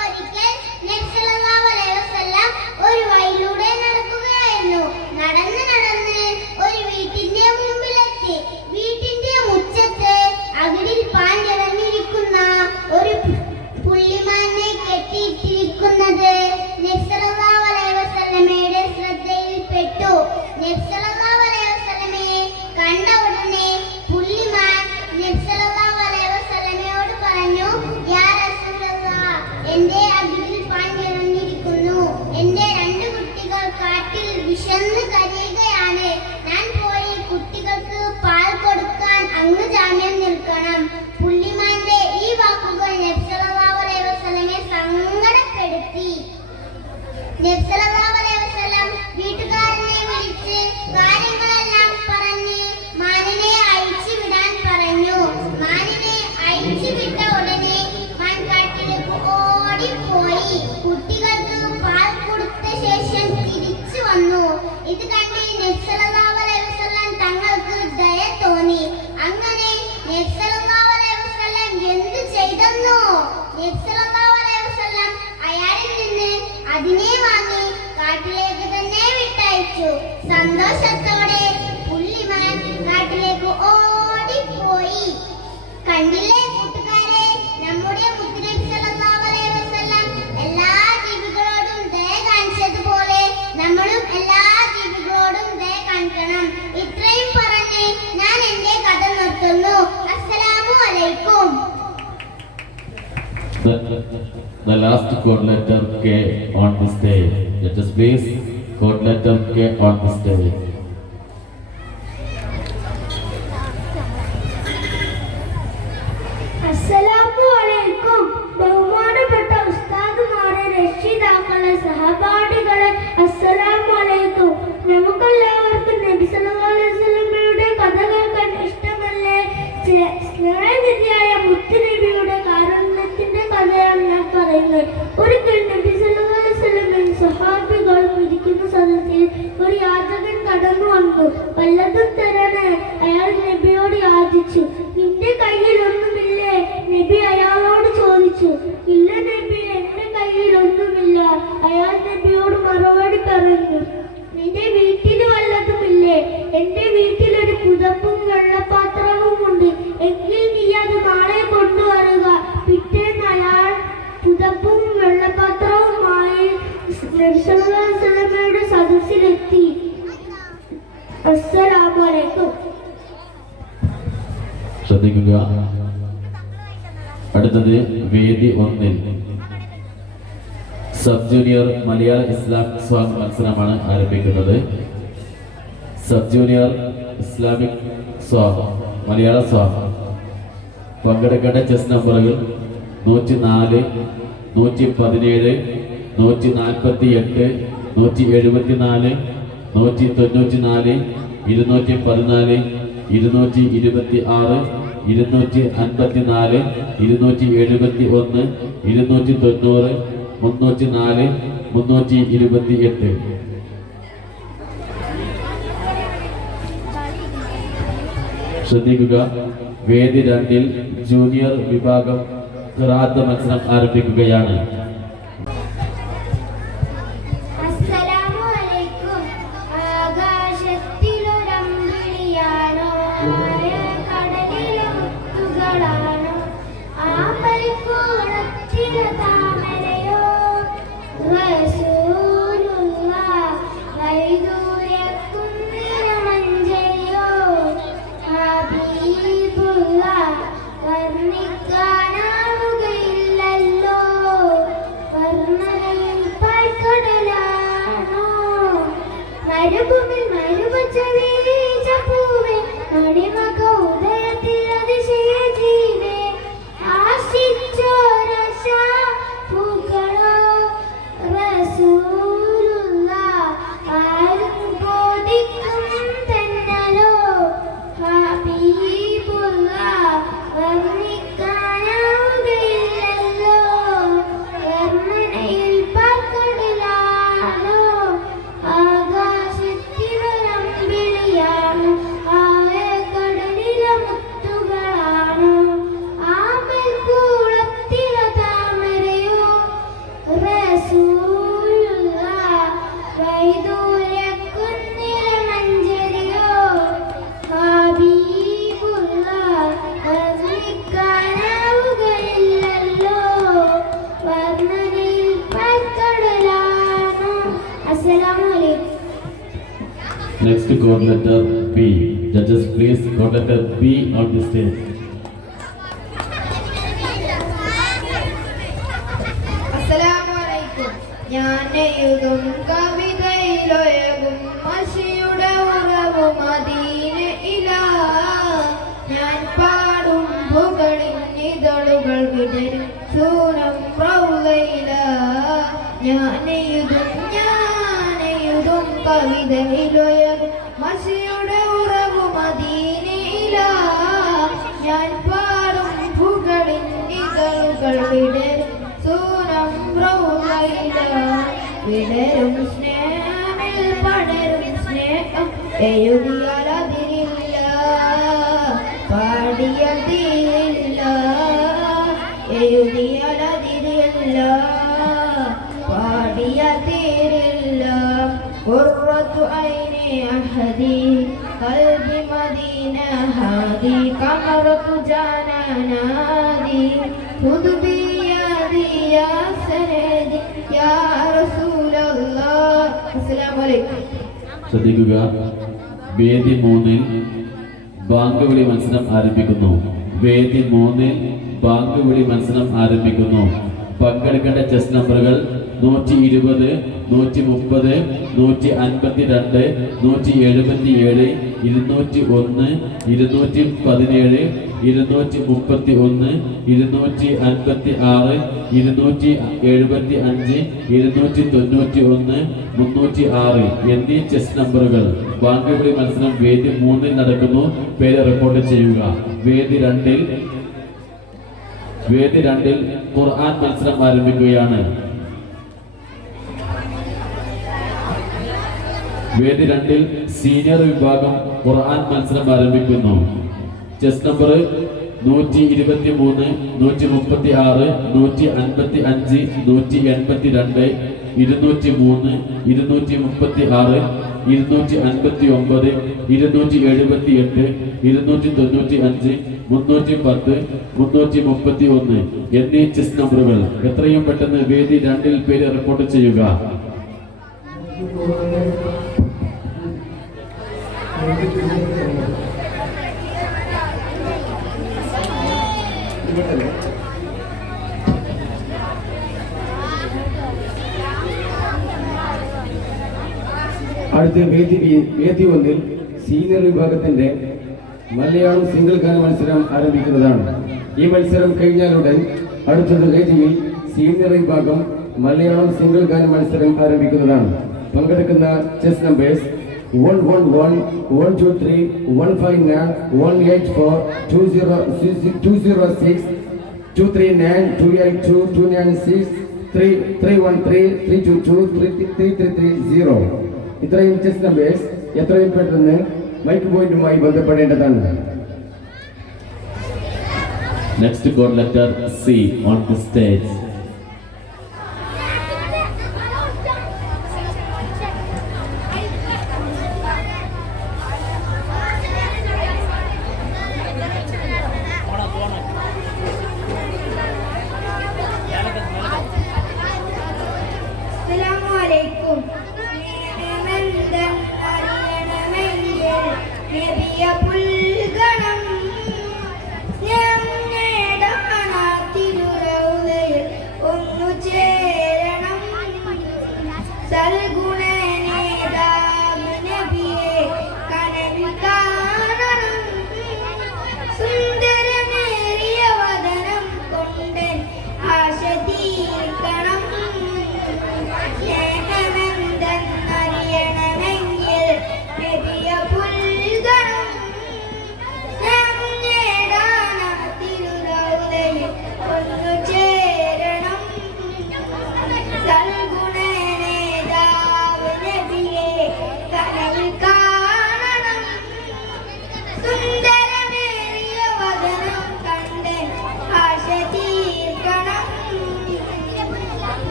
ഒരിക്കൽ നബി സല്ലല്ലാഹു അലൈഹി വസല്ലം ഒരു വഴിയിലൂടെ നടക്കുകയായിരുന്നു. നടന്ന് ഒരു വീട്ടിന്റെ മുമ്പിലെത്തി. വീട്ടിന്റെ മുറ്റത്ത് അകിടിൽ പാഞ്ഞിറങ്ങിയിരിക്കുന്ന ഒരു പുള്ളിമാനെ കെട്ടിയിട്ടിരിക്കുന്നത് നബി സല്ലല്ലാഹു അലൈഹി വസല്ലമയുടെ ശ്രദ്ധയിൽപ്പെട്ടു. നബി സല്ലല്ലാഹു അലൈഹി വസല്ലമയെ കണ്ട ഉടനെ പുള്ളിമാൻ നബി സല്ലല്ലാഹു അലൈഹി വസല്ലമയോട് പറഞ്ഞു, യാ റസൂലല്ലാഹ്, എന്റെ അകിടിൽ പാഞ്ഞിറങ്ങിയിരിക്കുന്നു. എന്റെ 2 കുട്ടികൾ കാട്ടിൽ വിശന്ന് കരയുകയാണ്. ഞാൻ പോയി കുട്ടികൾക്ക് പാൽ കൊടുക്കാൻ അങ്ങ് ജാമ്യം നിൽക്കണം. പുള്ളിമാന്റെ ഈ വാക്കുകൾ നബി സല്ലല്ലാഹു അലൈഹി വസല്ലമയെ സങ്കടപ്പെടുത്തി. നബി സല്ലല്ലാഹു അലൈഹി വസല്ലം വീട്ടുകാരനെ വിളിച്ച് കാര്യങ്ങളെല്ലാം പറഞ്ഞ് മാനിനെ അഴിച്ചു വിടാൻ പറഞ്ഞു. മാനിനെ അഴിച്ചു വിട്ട ഉടനെ മാൻ കാട്ടിലേക്ക് ഓടിപ്പോയി. കുട്ടികൾക്ക് പാൽ കൊടുത്ത ശേഷം തിരിച്ചു വന്നു. ഇത് കണ്ട് നബി സല്ലല്ലാഹു അലൈഹി വസല്ലം തങ്ങൾക്ക് ദയ തോന്നി. അങ്ങനെ നബി സല്ലല്ലാഹു അലൈഹി വസല്ലം എന്ത് ചെയ്തെന്നോ? നബി സല്ലല്ലാഹു അലൈഹി വസല്ലം അയാളിൽ നിന്ന് അതിനെ വാങ്ങി കാട്ടിലേക്ക് തന്നെ വിട്ടയച്ചു. സന്തോഷത്തോടെ പുള്ളിമാൻ കാട്ടിലേക്ക് ഓടിപ്പോയി. കണ്ടില്ലേ കൂട്ടുകാരെ, നമ്മുടെ മുത്തുനബി സല്ലല്ലാഹു അലൈഹി വസല്ലം എല്ലാ ജീവികളോടും ദയ കാണിച്ചതുപോലെ നമ്മളും എല്ലാ ജീവികളോടും ദയ കാണിക്കണം. ഇത്രയും പറഞ്ഞ് ഞാൻ എന്റെ കഥ നിർത്തുന്നു. അസ്സലാമു അലൈക്കും. The last court letter K on the stage. Judges, please. Court letter K on the stage. അസ്സലാമു അലൈക്കും. ബഹുമാനപ്പെട്ട ഉസ്താദുമാരെ, രക്ഷിതാക്കളെ, സഹപാഠികളെ, അസ്സലാമു അലൈക്കും. നമുക്കെല്ലാവർക്കും ഒരു യാചകൻ കടന്നു വന്നു. വല്ലതും തരണേ. അയാൾ നബിയോട് യാചിച്ചു. നിന്റെ കയ്യിൽ ഒന്നുമില്ലേ? നബി അയാളോട് ചോദിച്ചു. ഇല്ല നബി, എന്റെ കയ്യിൽ ഒന്നുമില്ല. അയാൾ നബിയോട് മറുപടി പറഞ്ഞു. നിന്റെ വീട്ടിൽ വല്ലതുമില്ലേ? എന്റെ വീട്ടിൽ ഒരു പുതപ്പും വെള്ളപാത്രവും ഉണ്ട്. എങ്കിൽ നീ അത് നാളെ കൊണ്ടുവരിക. പിറ്റേന്ന് അയാൾ പുതപ്പും വെള്ളപാത്രവുമായി നബി സല്ലല്ലാഹു അലൈഹി വസല്ലമയുടെ സദസ്സിലെത്തി. അസ്സലാമു അലൈക്കും. ശ്രദ്ധിക്കുക. അടുത്തത് വേദി 1 സബ് ജൂനിയർ മലയാള ഇസ്ലാമിക് സോങ് മത്സരമാണ് ആരംഭിക്കുന്നത്. സബ് ജൂനിയർ ഇസ്ലാമിക് സോങ് മലയാള സോങ് പങ്കെടുക്കേണ്ട ചെസ് നമ്പറുകൾ 104, 117, 148, 174, 194, 214, 226, 254, 271, 290, 304, 328. ശ്രദ്ധിക്കുക. വേദി 2 ജൂനിയർ വിഭാഗം ഖിറാഅത്ത് മത്സരം ആരംഭിക്കുകയാണ്. അസ്സലാമു അലൈക്കും. ആകാശത്തിലൊരമ്പിളിയാണോ? കടലിലെ മുത്തുകളാണോ? ആമ്പൽക്കൂടത്തിലെ താമരയോ? റസൂലുള്ളാഹ് വൈദൂര്യക്കുന്നിലെ മഞ്ചരിയോ? ഹബീബുള്ളാഹ് വർണ്ണിക്കാനാവുകയില്ലല്ലോ. വർണ്ണനയിൽ പാൽക്കടലാണോ? മരുഭൂമിൽ മരുപച്ച വീഴ്ച പൂവേ, മണിമക ഉദയത്തിൽ അതിശയ ജീവേ, ആശിച്ചോരശ പൂക്കളോ? റസൂലുള്ളാഹ് ആരും ബോധിക്കും തന്നലോ? ഹബീബുള്ളാഹ് വർണ്ണിക്കാനാവുകയില്ലല്ലോ. വർണ്ണനയിൽ പാൽക്കടലാണോ? ആകാശത്തിലൊരമ്പിളിയാണോ? ആഴക്കടലിലെ മുത്തുകളാണോ? ആമ്പൽക്കൂടത്തിലെ താമരയോ? റസൂലുള്ളാഹ് വൈദൂര്യക്കുന്നിലെ മഞ്ചരിയോ? ഹബീബുള്ളാഹ് വർണ്ണിക്കാനാവുകയില്ലല്ലോ. വർണ്ണനയിൽ പാൽക്കടലാണോ? അസ്സലാമു അലൈക്കും. Next code letter B. Judges, please code letter B on the stage. അസ്സലാമു അലൈക്കും. ഞാൻ എഴുതും കവിതയിലൊഴുകും മഷിയുടെ ഉറവു മദീനയിലാ. ഞാൻ പാടും പുകളിൻ ഇതളുകൾ വിടരും സൂരം റൗളയിലാ. ഞാൻ എഴുതും കവിതയിലൊഴുകും മഷിയുടെ ഉറവു മദീനയിലാ. ഞാൻ പാടും പുകളിൻ ഇതളുകൾ വിടരും സൂരം റൗളയിലാ. വിടരും സ്നേഹമിൽ പടരും സ്നേഹം എഴുതിയാൽ അതിരില്ല, പാടിയാൽ തീരില്ല. എഴുതിയാൽ അതിരില്ല, പാടിയാൽ തീരില്ല. ഖുർറത്തു ഐനി അഹദി ഖൽബി മദീന ഹാദി ഖമറത്തു ജാനാനാദി ഖുദ് ബിയദി യാ സനദി യാ റസൂലല്ലാഹ്. അസ്സലാമു അലൈക്കും. ശ്രദ്ധിക്കുക. വേദി 3 ബാങ്ക് വിളി മത്സരം ആരംഭിക്കുന്നു. വേദി 3 ബാങ്ക് വിളി മത്സരം ആരംഭിക്കുന്നു. പങ്കെടുക്കേണ്ട ചെസ് നമ്പറുകൾ 120, 130, 152, 177, 201, 217, 231, 256, 275, 291, 306 എന്നീ ചെസ് നമ്പറുകൾ ബാങ്ക് വിളി മത്സരം വേദി 3 നടക്കുന്നു. പേര് റിപ്പോർട്ട് ചെയ്യുക. വേദി 2 ഖുർആൻ മത്സരം ആരംഭിക്കുകയാണ്. വേദി 2-ൽ സീനിയർ വിഭാഗം ഖുർആൻ മത്സരം ആരംഭിക്കുന്നു. ചെസ് നമ്പർ 123, 136, 155, 182, 203, 236, 259, 278, 295, 310, 331 എന്നീ ചെസ് നമ്പറുകൾ എത്രയും പെട്ടെന്ന് വേദി 2-ൽ പേര് റിപ്പോർട്ട് ചെയ്യുക. അടുത്ത വേദി 1-ൽ സീനിയർ വിഭാഗത്തിന്റെ മലയാളം സിംഗിൾ ഗാന മത്സരം ആരംഭിക്കുന്നതാണ്. ഈ മത്സരം കഴിഞ്ഞാലുടൻ അടുത്തത് വേദിയിൽ സീനിയർ വിഭാഗം മലയാളം സിംഗിൾ ഗാന മത്സരം ആരംഭിക്കുന്നതാണ്. പങ്കെടുക്കുന്ന ചെസ് നമ്പേഴ്സ് 111, 123, 159, 184, 206, 239, 282, 296, 313, 322, 3330. ഇത്രയും ചെസ് നമ്പേഴ്സ് എത്രയും പെട്ടെന്ന് മൈക്ക് പോയിന്റുമായി ബന്ധപ്പെടേണ്ടതാണ്. Next code letter C on the stage. അസ്സലാമു അലൈക്കും.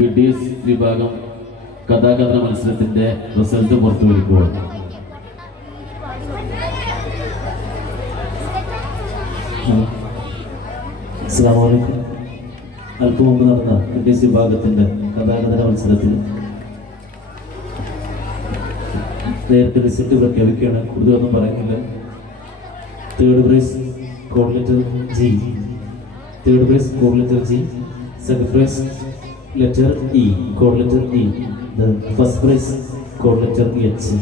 കിഡീസ് വിഭാഗം കഥാകഥന മത്സരത്തിന്റെ റിസൾട്ട് പുറത്തുവരിക്കുകയാണ്. അസ്സലാമു അലൈക്കും. അല്പം മുമ്പ് നടന്ന കിഡീസ് വിഭാഗത്തിന്റെ കഥാകഥന മത്സരത്തിൽ നേരത്തെ റിസൾട്ട് പ്രഖ്യാപിക്കുകയാണ്. കൂടുതലൊന്നും പറയുന്നില്ല. Third prize code letter G, third prize code letter G, second price letter E, code letter E, first prize code letter H.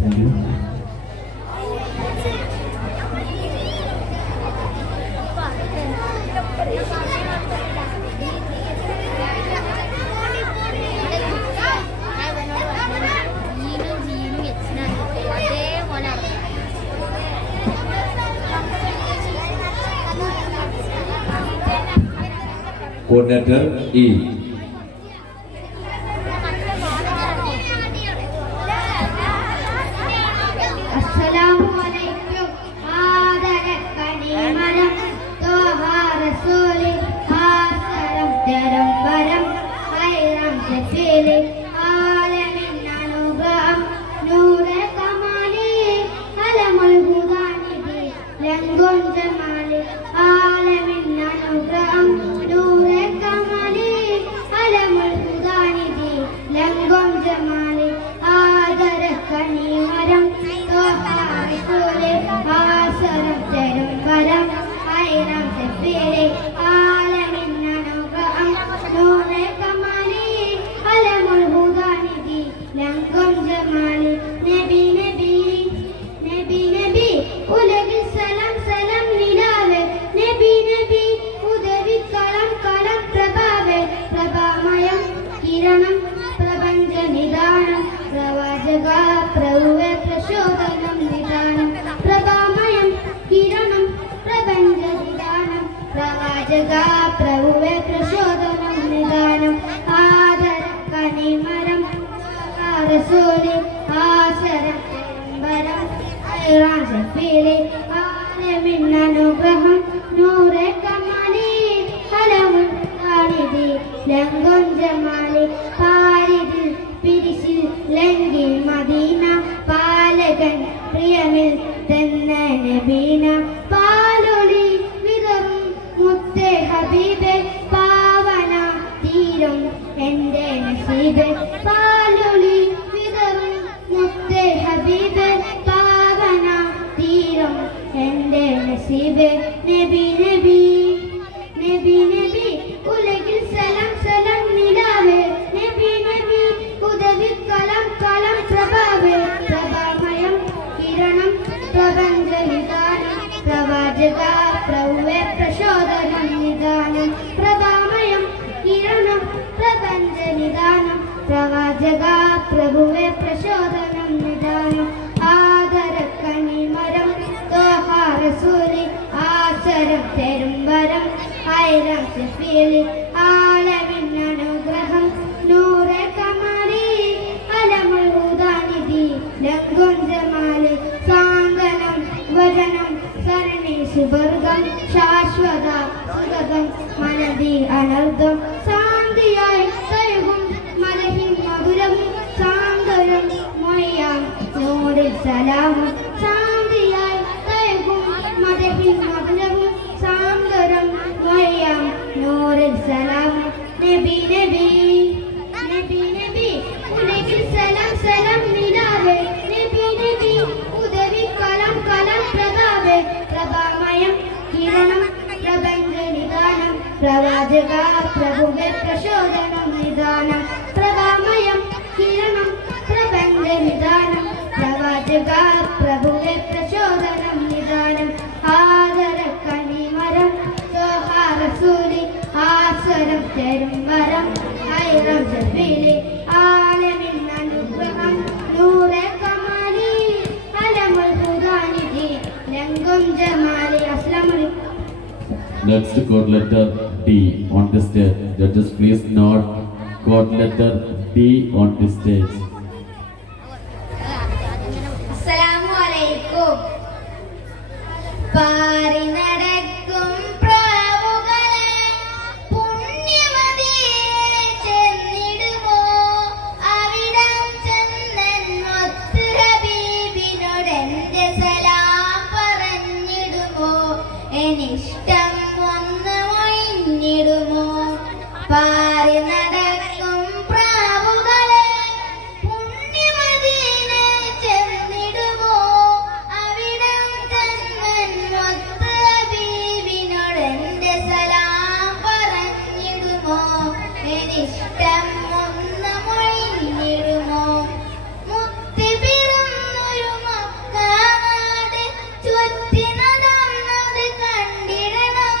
Thank you. Coordinator E. അസ്സലാമു അലൈക്കും. ആദരക്കണിമരം ത്വഹ റസൂലി ആസരം തരം വരം ഹൈറം സഫീലി ആലമിൻ അനുഗ്രഹം നൂറെ കമാലി അലമുൽ ഹുദാനിധി ലംഘും ജമാലി ആലമിൻ അനുഗ്രഹം നൂറെ കമാലി അലമുൽ ഹുദാനിധി ലംഘും ജമാലി ആദരക്കണിമരം ത്വഹ റസൂലി ആസരം തരം വരം ഹൈറം സഫീലി ആലമിൻ അനുഗ്രഹം നൂറെ കമാലി അലമുൽ ഹുദാനിധി ലംഘും ജമാലി നബി നബി നബി നബി ഉലകിൽ സലാം സലാം നിലാവേ നബി നബി ഉദവി കളം കളം പ്രഭാവേ പ്രഭാമയം കിരണം പ്രപഞ്ച നിദാനം പ്രവാചക പ്രഭുവേ പ്രചോദനം നിദാനം പ്രഭാമയം കിരണം പ്രപഞ്ച നിദാനം പ്രവാചക പ്രഭുവേ പ്രചോദനം നിദാനം ആദരക്കണിമരം റസൂലി ആസരം വരം ഹൈറാൻ സഫീലി ആലമിൻ അനുഗ്രഹം നൂറെ കമാലി അലമുൽ ഹുദാനിധി ലംഘും ജമാലി പാരിതിൽ പിരിശിൽ ലംഘി മദീന പാലകൻ പ്രിയമിൽ തന്ന നബീന പാലൊളി വിതറും മുത്തേ ഹബീബെ പാവന തീരും എൻ്റെ നസീബെ പാലൊളി വിതറും മുത്തേ ഹബീബെ പാവന തീരും എൻ്റെ നസീബെ നബി നബി നബി നബി ഉലകിൽ സലാം സലാം നിലാവേ നബി നബി ഉദവി കളം കളം പ്രഭാവേ പ്രഭാമയം കിരണം പ്രപഞ്ച നിദാനം പ്രവാചക പ്രഭുവേ പ്രചോദനം നിദാനം പ്രഭാമയം കിരണം പ്രപഞ്ച നിദാനം പ്രവാചക പ്രഭുവേ പ്രചോദനം നിദാനം ആദരക്കണിമരം ത്വഹ റസൂലി ആസരം തരും വരം ഹൈറം സഫീലി ആലമിൻ അനുഗ്രഹം നൂറെ കമാലി അലമുൽ ഹുദാനിധി ലംഘും ജമാലി സാന്ത്വനം വചനം സരണി സുവർഗം ശാശ്വത സുഗതം മനതി അനർദ്ധം ശാന്തിയായി തഴുകും മലഹിൻ മധുരം സാന്ത്വനം മൊയ്യാം നൂറിൽ സലാമും ശാന്തിയായി തഴുകും മലഹിൻ മധുരം സാന്ത്വനം മൊയ്യാം നൂറിൽ സലാമും നബി നബി നബി നബി ഉലകിൽ സലാം സലാം നിലാവേ നബി നബി ഉദവി കളം കളം പ്രഭാവേ പ്രഭാമയം കിരണം പ്രപഞ്ച നിദാനം പ്രവാചക പ്രഭുവേ പ്രചോദനം നിദാനം പ്രഭാമയം കിരണം പ്രപഞ്ച നിദാനം പ്രവാചക പ്രഭുവേ പ്രചോദനം നിദാനം ആദരക്കണിമരം ത്വഹ റസൂലി ആസരം തരും വരം ഹൈറം സഫീലി ആലമിൻ അനുഗ്രഹം നൂറെ കമാലി അലമുൽ ഹുദാനിധി ലംഘും ജമാലി. അസ്സലാമു അലൈക്കും. Next code letter D on the stage. Judges, please note code letter D on the stage. അസ്സലാമു അലൈക്കും. പാറി നടക്കും പ്രാവുകളെ എന്നിഷ്ടം ഒന്ന് മൊഴിഞ്ഞിടുമോ മുത്തി പിറന്നൊരു മക്കാനാട് ചുറ്റി നടന്നത് കണ്ടിടണം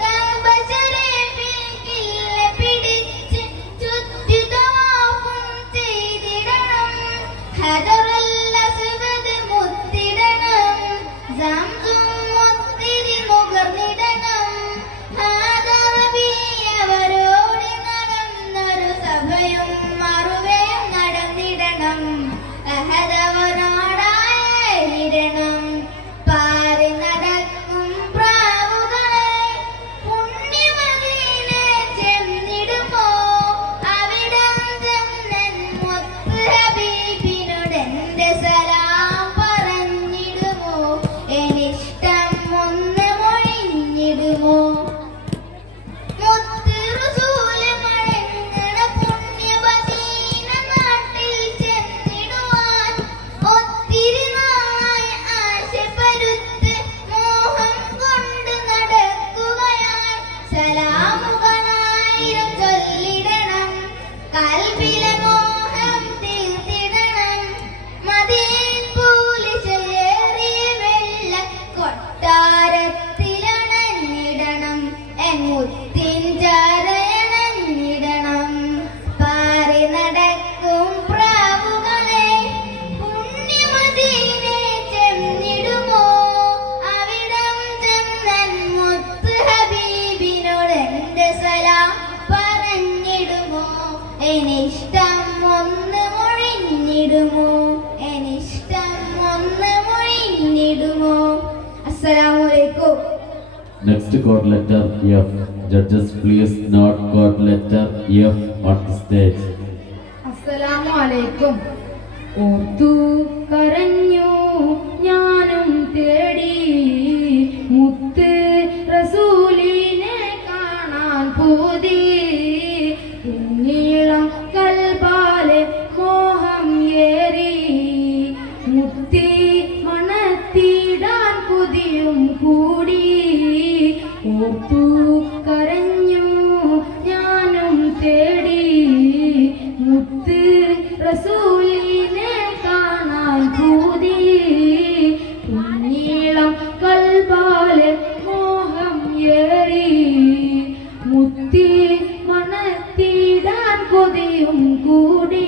ഗർഭശരീരത്തിൽ കില്ല പിടിച്ച് ചുറ്റി തവാഫും ചെയ്തിടണം ഹജറുൽ അസ്വദ് മുത്തിടണം സംസം മുത്തിരി മുകർന്നിടണം അവരോട് നടന്നൊരു സഭയും മറുകയും നടന്നിടണം അഹദവനാടായിരണം പാറി നടക്കും പ്രാവുകളെ പുണ്യമദീനെ ചെന്നിടുമോ അവിടം ചെന്നൻ മുത്ത് ഹബീബിനോട് എന്റെ സലാം പറഞ്ഞിടുമോ എനിഷ്ടം ഒന്ന് മൊഴിഞ്ഞിടുമോ മുത്ത് റസൂല് മടങ്ങണ പുണ്യമദീന നാട്ടിൽ ചെന്നിടുവാൻ ഒത്തിരി നാളായി ആശപരുത്ത് മോഹം കൊണ്ട് നടക്കുകയായി സലാമുകളായിരം ചൊല്ലിടണം കൽബിലെ മോഹം തീർത്തിടണം മദീൻ പൂലിശയേറിയ വെള്ള കൊട്ടാരത്തിലണഞ്ഞിടണം എൻ മുത്തിൻ ചാരയണഞ്ഞിടണം പാറി നടക്കും പ്രാവുകളെ പുണ്യമദീനെ ചെന്നിടുമോ അവിടം ചെന്നൻ മുത്ത് ഹബീബിനോട് എന്റെ സലാം പറഞ്ഞിടുമോ എനിഷ്ടം ഒന്ന് മൊഴിഞ്ഞിടുമോ എനിഷ്ടം ഒന്ന് മൊഴിഞ്ഞിടുമോ അസ്സലാമു അലൈക്കും. Next chord letter F. Judges, please note chord letter F on the stage. അസ്സലാമു അലൈക്കും. ഓർത്തു കരഞ്ഞു ഞാനും തേടി മുത്ത് റസൂലിനെ കാണാൻ പൂതി നീളം കൽബാലെ മോഹം ഏറി മുത്തി മണത്തിടാൻ കൊതിയും കൂടി ഓർത്തു കരഞ്ഞു ഞാനും തേടി മുത്ത് റസൂലിനെ കാണാൻ പൂതി നീളം കൽബാലെ മോഹം ഏറി മുത്തി മണത്തിടാൻ കൊതിയും കൂടി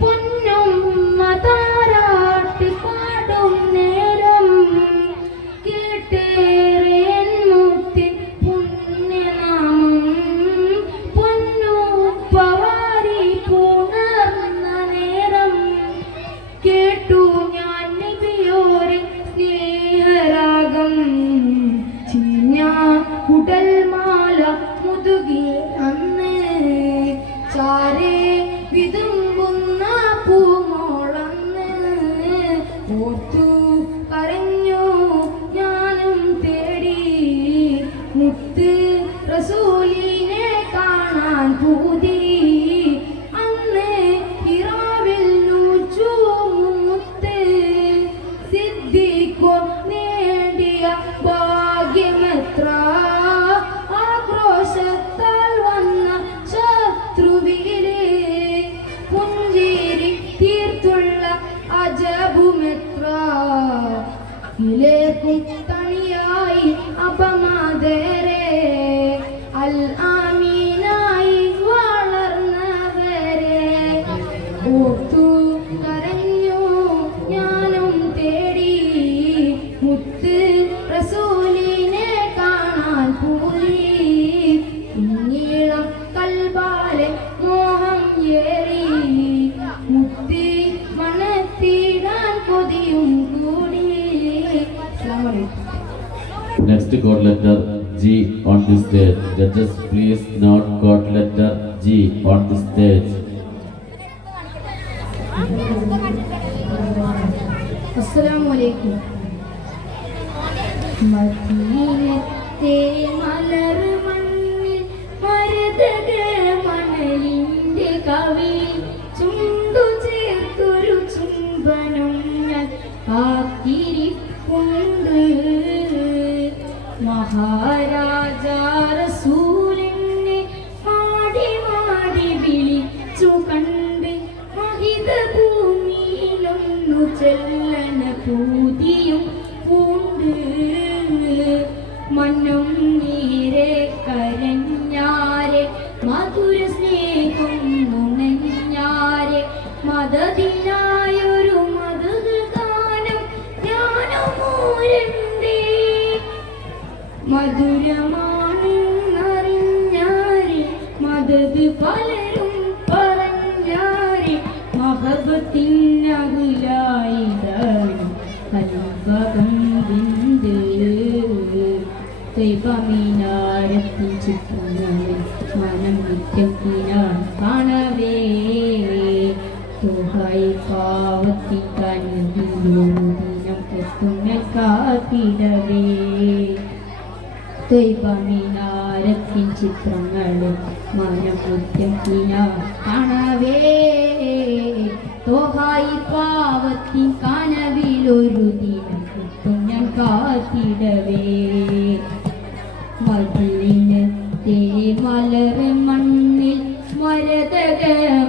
പൊന്നും മതാരാട്ടി പാടും നേരം കേട്ടേറേൻ മുത്തി പുണ്യനാമം പൊന്നു പവാരി പുണർന്ന നേരം കേട്ടു ഞാൻ നബിയോരെ സ്നേഹരാഗം ചിഞ്ഞ കുടൽമാല മുതുകി അന്ന് ചാരേ വിതുമ്പുന്ന പൂമോളന്ന് ഓർത്തു കരഞ്ഞു ഞാനും തേടി മുത്ത് റസൂലിനെ കാണാൻ പൂതി അന്ന് ഇറാവിൽ നൂച്ചു മുത്ത് സിദ്ധിക്കോ നേടിയ ഭാഗ്യമെത്ര ആക്രോശത്താൽ വന്ന ശത്രുവിലെ പുഞ്ചിരി തീർത്തുള്ള അജബുമെത്ര ഇലേക്കും തണിയായി അപമാതരെ അൽ ആമീനായി വളർന്നവരെ ഓർത്തു കരഞ്ഞു ഞാനും തേടി മുത്ത് റസൂലിനെ കാണാൻ പൂരി നീളം കൽബാലെ മോഹം ഏറി മുത്തി മണത്തിടാൻ കൊതിയും കൂടി. അസ്സലാമു അലൈക്കും. Next chord letter G on the stage. Judges, please note chord letter G on the stage. അസ്സലാമു അലൈക്കും. മദീനത്തെ മലർ മണ്ണിൽ മരുതക മണലിന്റെ കവി ചുണ്ടു ചേർത്തൊരു ചുംബനം ഞാൻ കാത്തിരിപ്പുണ്ട്. മഹാരാജ റസൂലിനെ പാടി പലരും പറഞ്ഞാരി മഹബത്തിനകലായിതായി കൽബകം വിണ്ട് ദൈവമിനാരത്തിൻ ചിത്രങ്ങളിൽ മനം നിത്യത്തിനാൻ കാണവേ തോഹായി പാവത്തിൻ കണ്ണിലൂദിനം എത്തുന്ന കാത്തിടവേ ദൈവമിനാരത്തിൻ ചിത്രങ്ങളിൽ മനം നിത്യത്തിനാൻ കാണവേ തോഹായി പാവത്തിൻ കനവിലൊരു ദിനം എത്തും ഞാൻ കാത്തിടവേ മതിലിനത്തെ മലർ മണ്ണിൽ മരതക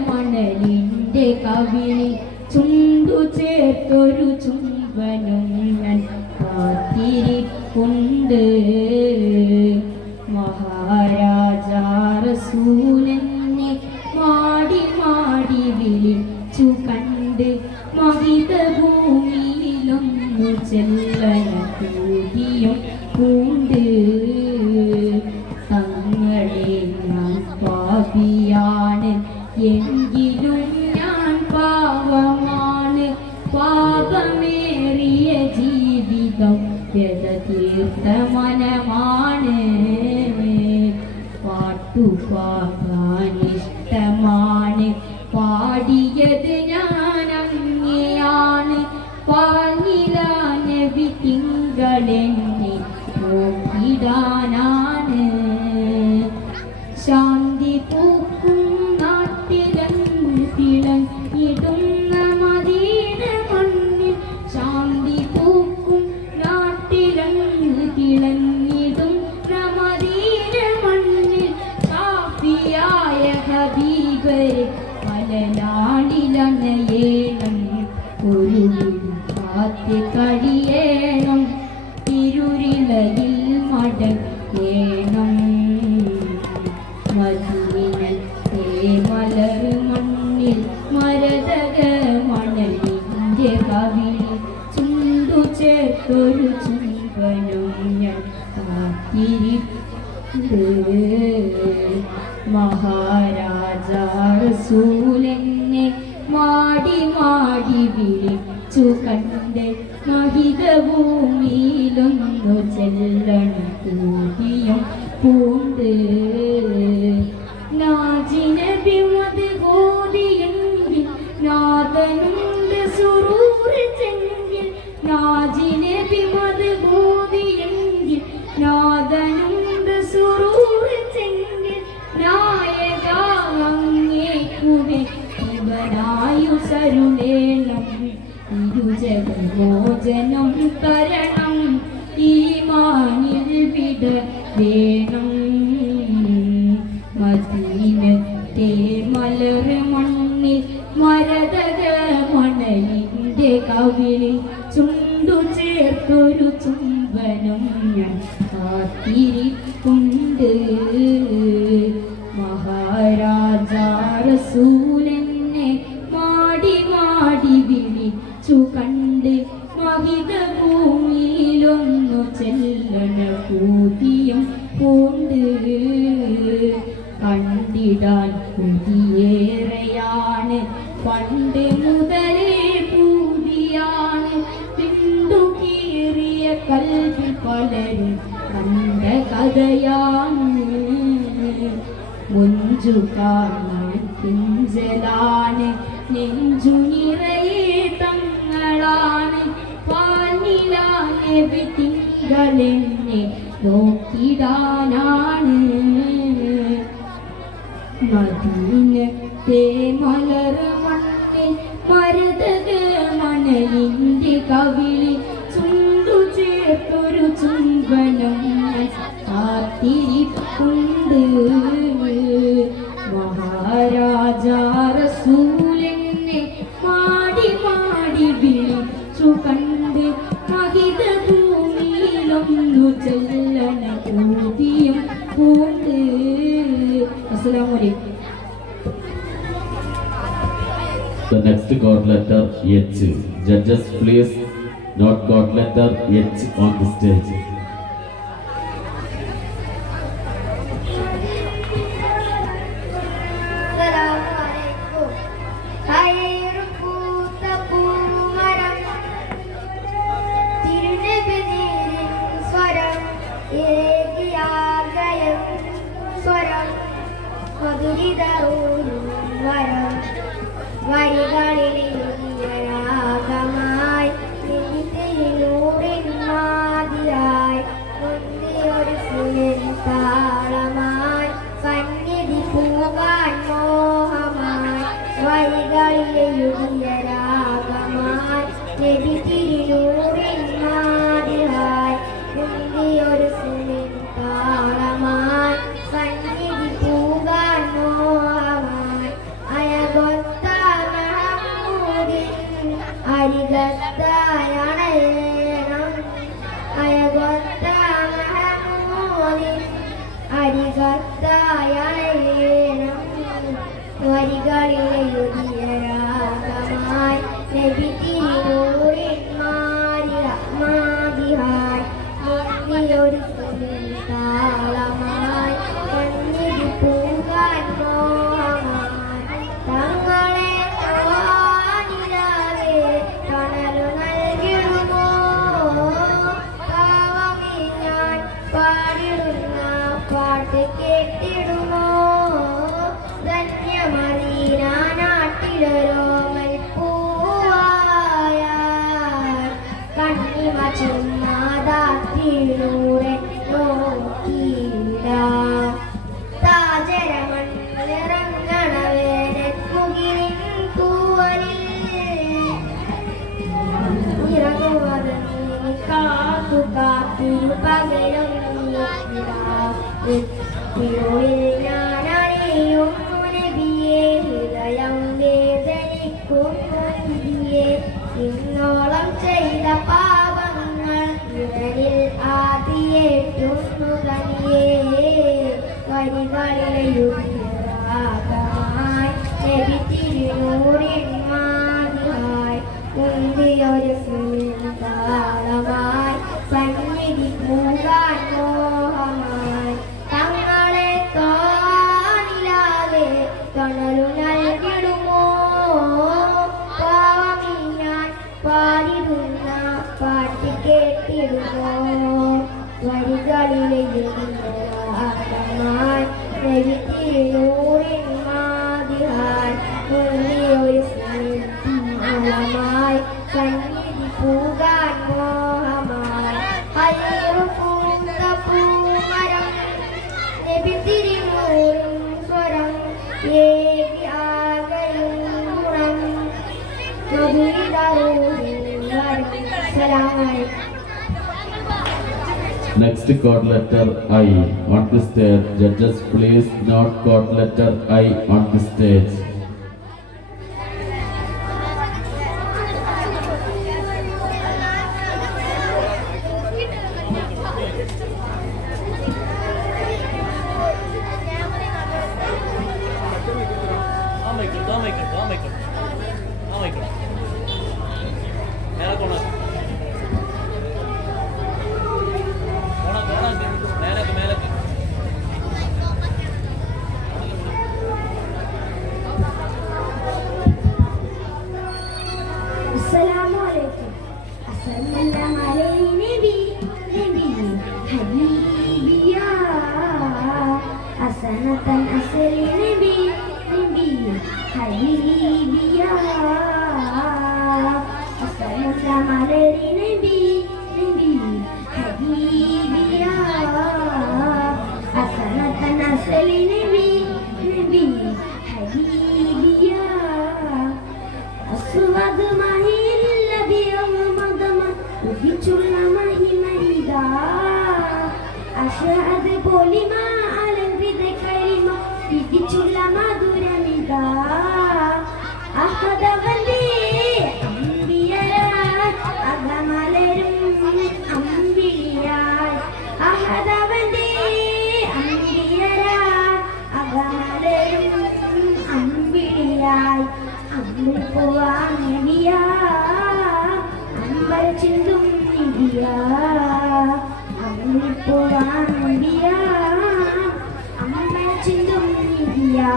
മണലിൻ്റെ കവിളിൽ ചുണ്ടു ചേർത്തൊരു ചുംബനം ഞാൻ കാത്തിരിപ്പുണ്ട് മഹാരാജാ റസൂലെന്നെ മാടി മാടി വിളിച്ചു കണ്ട് മഹിത ഭൂമിയിലൊന്നു ചെല്ലന കൂടിയും പൂണ്ട് തങ്ങളെ ഞാൻ പാപിയാണ് എങ്കിലും ഞാൻ പാവമാണ് പാപമേറിയ ജീവിതം വ്യത തീർത്ത മനമാണ് പാട്ടുപാടാനിഷ്ടമാണ് പാടിയത് ഞാൻ അങ്ങനെയാണ് പാലില നബി തിങ്കളെന്നെ നോക്കിടാനാണ് ശാന്തി പൂക്കും നാട്ടിലങ്ങ് തിളങ്ങിടുന്ന മദീന മണ്ണിൽ ശാന്തി പൂക്കും നാട്ടിലങ്ങ് തിളങ്ങിടുന്ന മദീന മണ്ണിൽ ഷാഫിയായ ഹബീബരെ മലനാടിലണയേണം ഒരു കാത്ത് കഴിയേണം തിരുരിളയിൽ മടക്കേണം മദീനത്തെ മലർ മണ്ണിൽ മരതക മണലിൻ്റെ കവിളിൽ ചുണ്ടു ചേർത്തൊരു ചുംബനം ഞാൻ കാത്തിരിപ്പുണ്ട് മഹാരാജാ റസൂലെന്നെ മാടി മാടി വിളിച്ചു കണ്ട് മഹിത ഭൂമിയിലൊന്നു ചെല്ലണ കൂടിയും പൂണ്ട് നാജിനബി മത് ഗോതിയെങ്കിൽ നാദനുണ്ട് സുറൂർ ചെങ്കിൽ നാജിനബി മത് ഗോതിയെങ്കിൽ നാദനുണ്ട് സുറൂർ ചെങ്കിൽ നായക അങ്ങേക്കുവേ ഇവനായു സരുളേണം ഇരുജഗമോചനം തരണം ഈമാനിൽ വിട വേണം മദീനത്തെ മലർ മണ്ണിൽ മരതക മണലിൻ്റെ കവിളിൽ ചുണ്ടു ചേർത്തൊരു ചുംബനം ഞാൻ കാത്തിരിപ്പുണ്ട് മഹാരാജാ റസൂലെന്നെ മാടി മാടി വിളിച്ചു കണ്ട് മഹിത ഭൂമിയിലൊന്നു ചെല്ലണ കൂതിയും പൂണ്ട് കണ്ടിടാൻ കൊതിയേറെയാണ് പണ്ട് മുതലേ പൂതിയാണ് പിണ്ടു കീറിയ കൽവിൽ പലരും കണ്ട കഥയാണ് മുഞ്ചു കാണാൻ പിഞ്ചലാണ് നെഞ്ചു നിറയെ തങ്ങളാണ് പാലിലാനെ തിങ്കളെന്നെ നോക്കിടാനാണ് മദീനത്തെ മലർ മണ്ണിൽ മരതക മണലിൻ്റെ കവിളിൽ ചുണ്ടു ചേർത്തൊരു ചുംബനം കാത്തിരിപ്പുണ്ട് മഹാരാജാ റസൂലെന്നെ മാടി മാടി വിളിച്ചു കണ്ട് മഹിത ഭൂമിയിലൊന്നു ചെല്ലണ കൂതിയും പൂണ്ട്. അസ്സലാമു അലൈക്കും. The next God letter H. Judges, please note God letter H on the stage. മധുരിതറൂരും വരം വരികളിലെഴുതിയരാഗമായി തിരുനൂറിൻ മാതിരായി മുന്തിയൊരു സുരൻ താളമായി സന്നിധി പൂകാൻ മോഹമായി വരികളിലെഴുതിയരാഗമായി നബി തിരുനൂറിൻ മാതിരായി മുന്തിയൊരു സുരൻ താളമായി സന്നിധി പൂകാൻ മോഹമായി അയകൊത്ത മഹമൂദിൻ അരികത്തായണേണം അയകൊത്ത മഹമൂദിൻ അരികത്തായണേണം വരികളിലെഴുതിയരാഗമായി നബി തിരുനൂറിൻ മാതിഹായി മുന്തിയൊരു സുനിൽ താളമായി സന്നിധി പൂകാൻ മോഹമായി തങ്ങളെ കാണാനിലാതെ തണലു നൽകിടുമോ പാവമേ ഞാൻ പാടിടുന്ന പാട്ട് കേട്ടിടുമോ ധന്യമദീന നാട്ടിലൊരോമൽ പൂവായ കണ്ണിമ ചുമ്മാതാത്തിലൂടെ നോക്കിയില്ല താജരമണ്ണിറങ്ങണവേനൻ മുകിലിൻ തൂവലിൽ ഇറങ്ങുവത് നീ കാത്തു കാത്തിരു പകലും ഞാനറിയുന്നു നബിയെ ഹൃദയം വേദനിക്കുന്നു നബിയെ ഇന്നോളം ചെയ്ത പാപങ്ങൾ ഇവരിൽ ആദിയേറ്റുന്നു തനിയേ വരികളിലെഴുതിയരാഗമായി നബി തിരുനൂറിൻ മാതിഹായി മുന്തിയൊരു സുനിൽ താളമായി സന്നിധി പൂകാൻ മോഹമായി തങ്ങളെ കാണിലാതെ തണലു നൽകിടുമോ പാവമീ ഞാൻ പാടിടുന്ന പാട്ട് കേട്ടിടുമോ വരികളിലെഴുതിയരാഗമായി നബി തിരുനൂറിൻ മാതിഹായി മുന്തിയൊരു സുനിൽ താളമായി സന്നിധി പൂകാൻ മോഹമായി അയ്യൊരു പൂത്ത പൂമരം നബി തിരുനൂറിൻ സ്വരം ഏകി ആകയും ഗുണം മധുരിതറൂരും വരം സലാമലൈക്കും. Next chord letter I on the stage. Judges, please note chord letter I on the stage. السلام عليكم السلام علي نبي حبيبي يا حسنة أسر نبي حبيبي يا السلام علي نبي حبيبي يا حسنة أسر نبي حبيبي يا أسود ماهر الأبيض مضمى وبيتشل مهيدا أشهد بولما على البدء كريمة بيتشل مدورمدا أحد بندي أمبياء أغمالرم أمبياء أحد بندي أمبياء أغمالرم أمبياء അമ്പൽപോവാൻ നബിയാ അമ്പൽ ചിന്തും നബിയാ അമ്പൽപോവാൻ നബിയാ അമ്പൽ ചിന്തും നബിയാ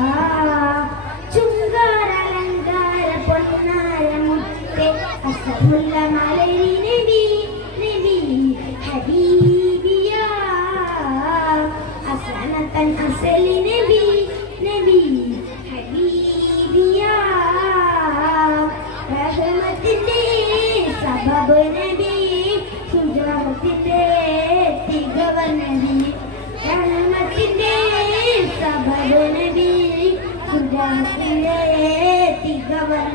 ചുങ്കാര അലങ്കാര പൊന്നാര മുത്തേ അസമുല്ല മലരി നബി ഹബീബിയാ അസനതൻ അസലി നബി നബി ഹബീബിയ റഹ്മത്തിന്റെ സബബ് നബി സുജാഹത്തിന്റെ തികവർ നബി റഹ്മത്തിന്റെ സബബ് നബി സുജാഹത്തിന്റെ തികവർ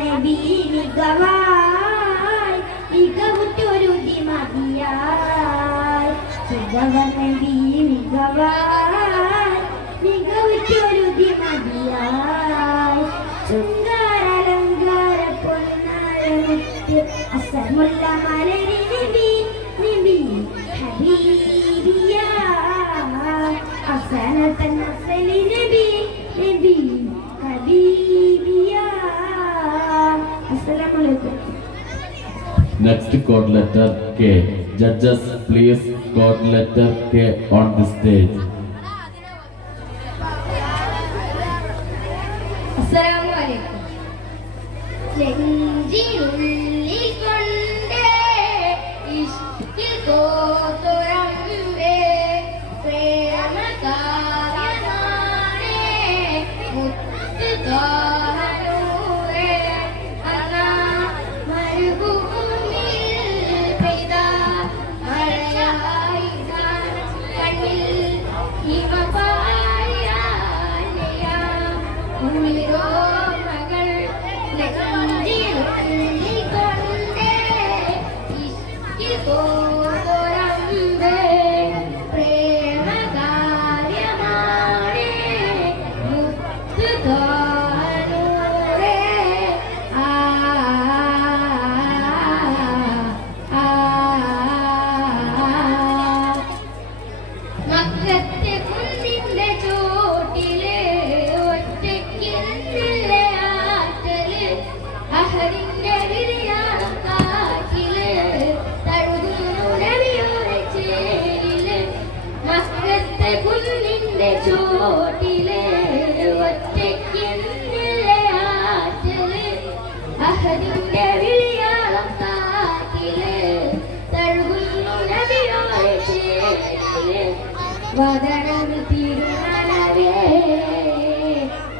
നബി മികവായി മികവുറ്റൊരു ദിമതിയായി തികവർ നബി മികവായി മികവുറ്റൊരു ദിമതിയായി ശൃംഗാരലങ്കാര പൊന്നാരമുത്ത് അസമുള്ള മലരി നബി നബി ഹബീബിയ അസനത്തൻ അസലി നബി നബി ഹബീബിയ. അസ്സലാമു അലൈക്കും. Next code letter K. Judges, please code letter K on the stage. അസ്സലാമു അലൈക്കും. നെഞ്ചിനുള്ളിൽ കൊണ്ടേ ഇഷ്കിൽ കോതുരമ്പേ പ്രേമകാവ്യമാണേ മുത്ത് താനൂരേ അന്നാ മരുഭൂമിയിൽ പെയ്ത മഴയായി കണ്ണിൽ ഹിമപാരിയാനെയാ ഉള്ളിലോ മകൾ നെഞ്ചിനുള്ളിൽ കൊണ്ടേ ഇഷ്കിൽ കോതുരമ്പേ പ്രേമകാവ്യമാണേ മുത്ത് താനൂരേ ആ മക്കത്തെ കുന്നിന്റെ ചോട്ടില് ഒറ്റയ്ക്കിരുന്നില്ലേ ആറ്റല് അഹരിന്റെ വിരിയാളം കാറ്റില് തഴുകുന്നു നബിയോടെ ചേരില് മക്കത്തെ കുന്നിന്റെ ചോട്ടില് ഒറ്റയ്ക്കിരുന്നില്ലേ ആറ്റല് അഹരിന്റെ വിരിയാളം കാറ്റില് തഴുകുന്നു നബിയോടെ ചേരില് വദനം തിരുനനവേ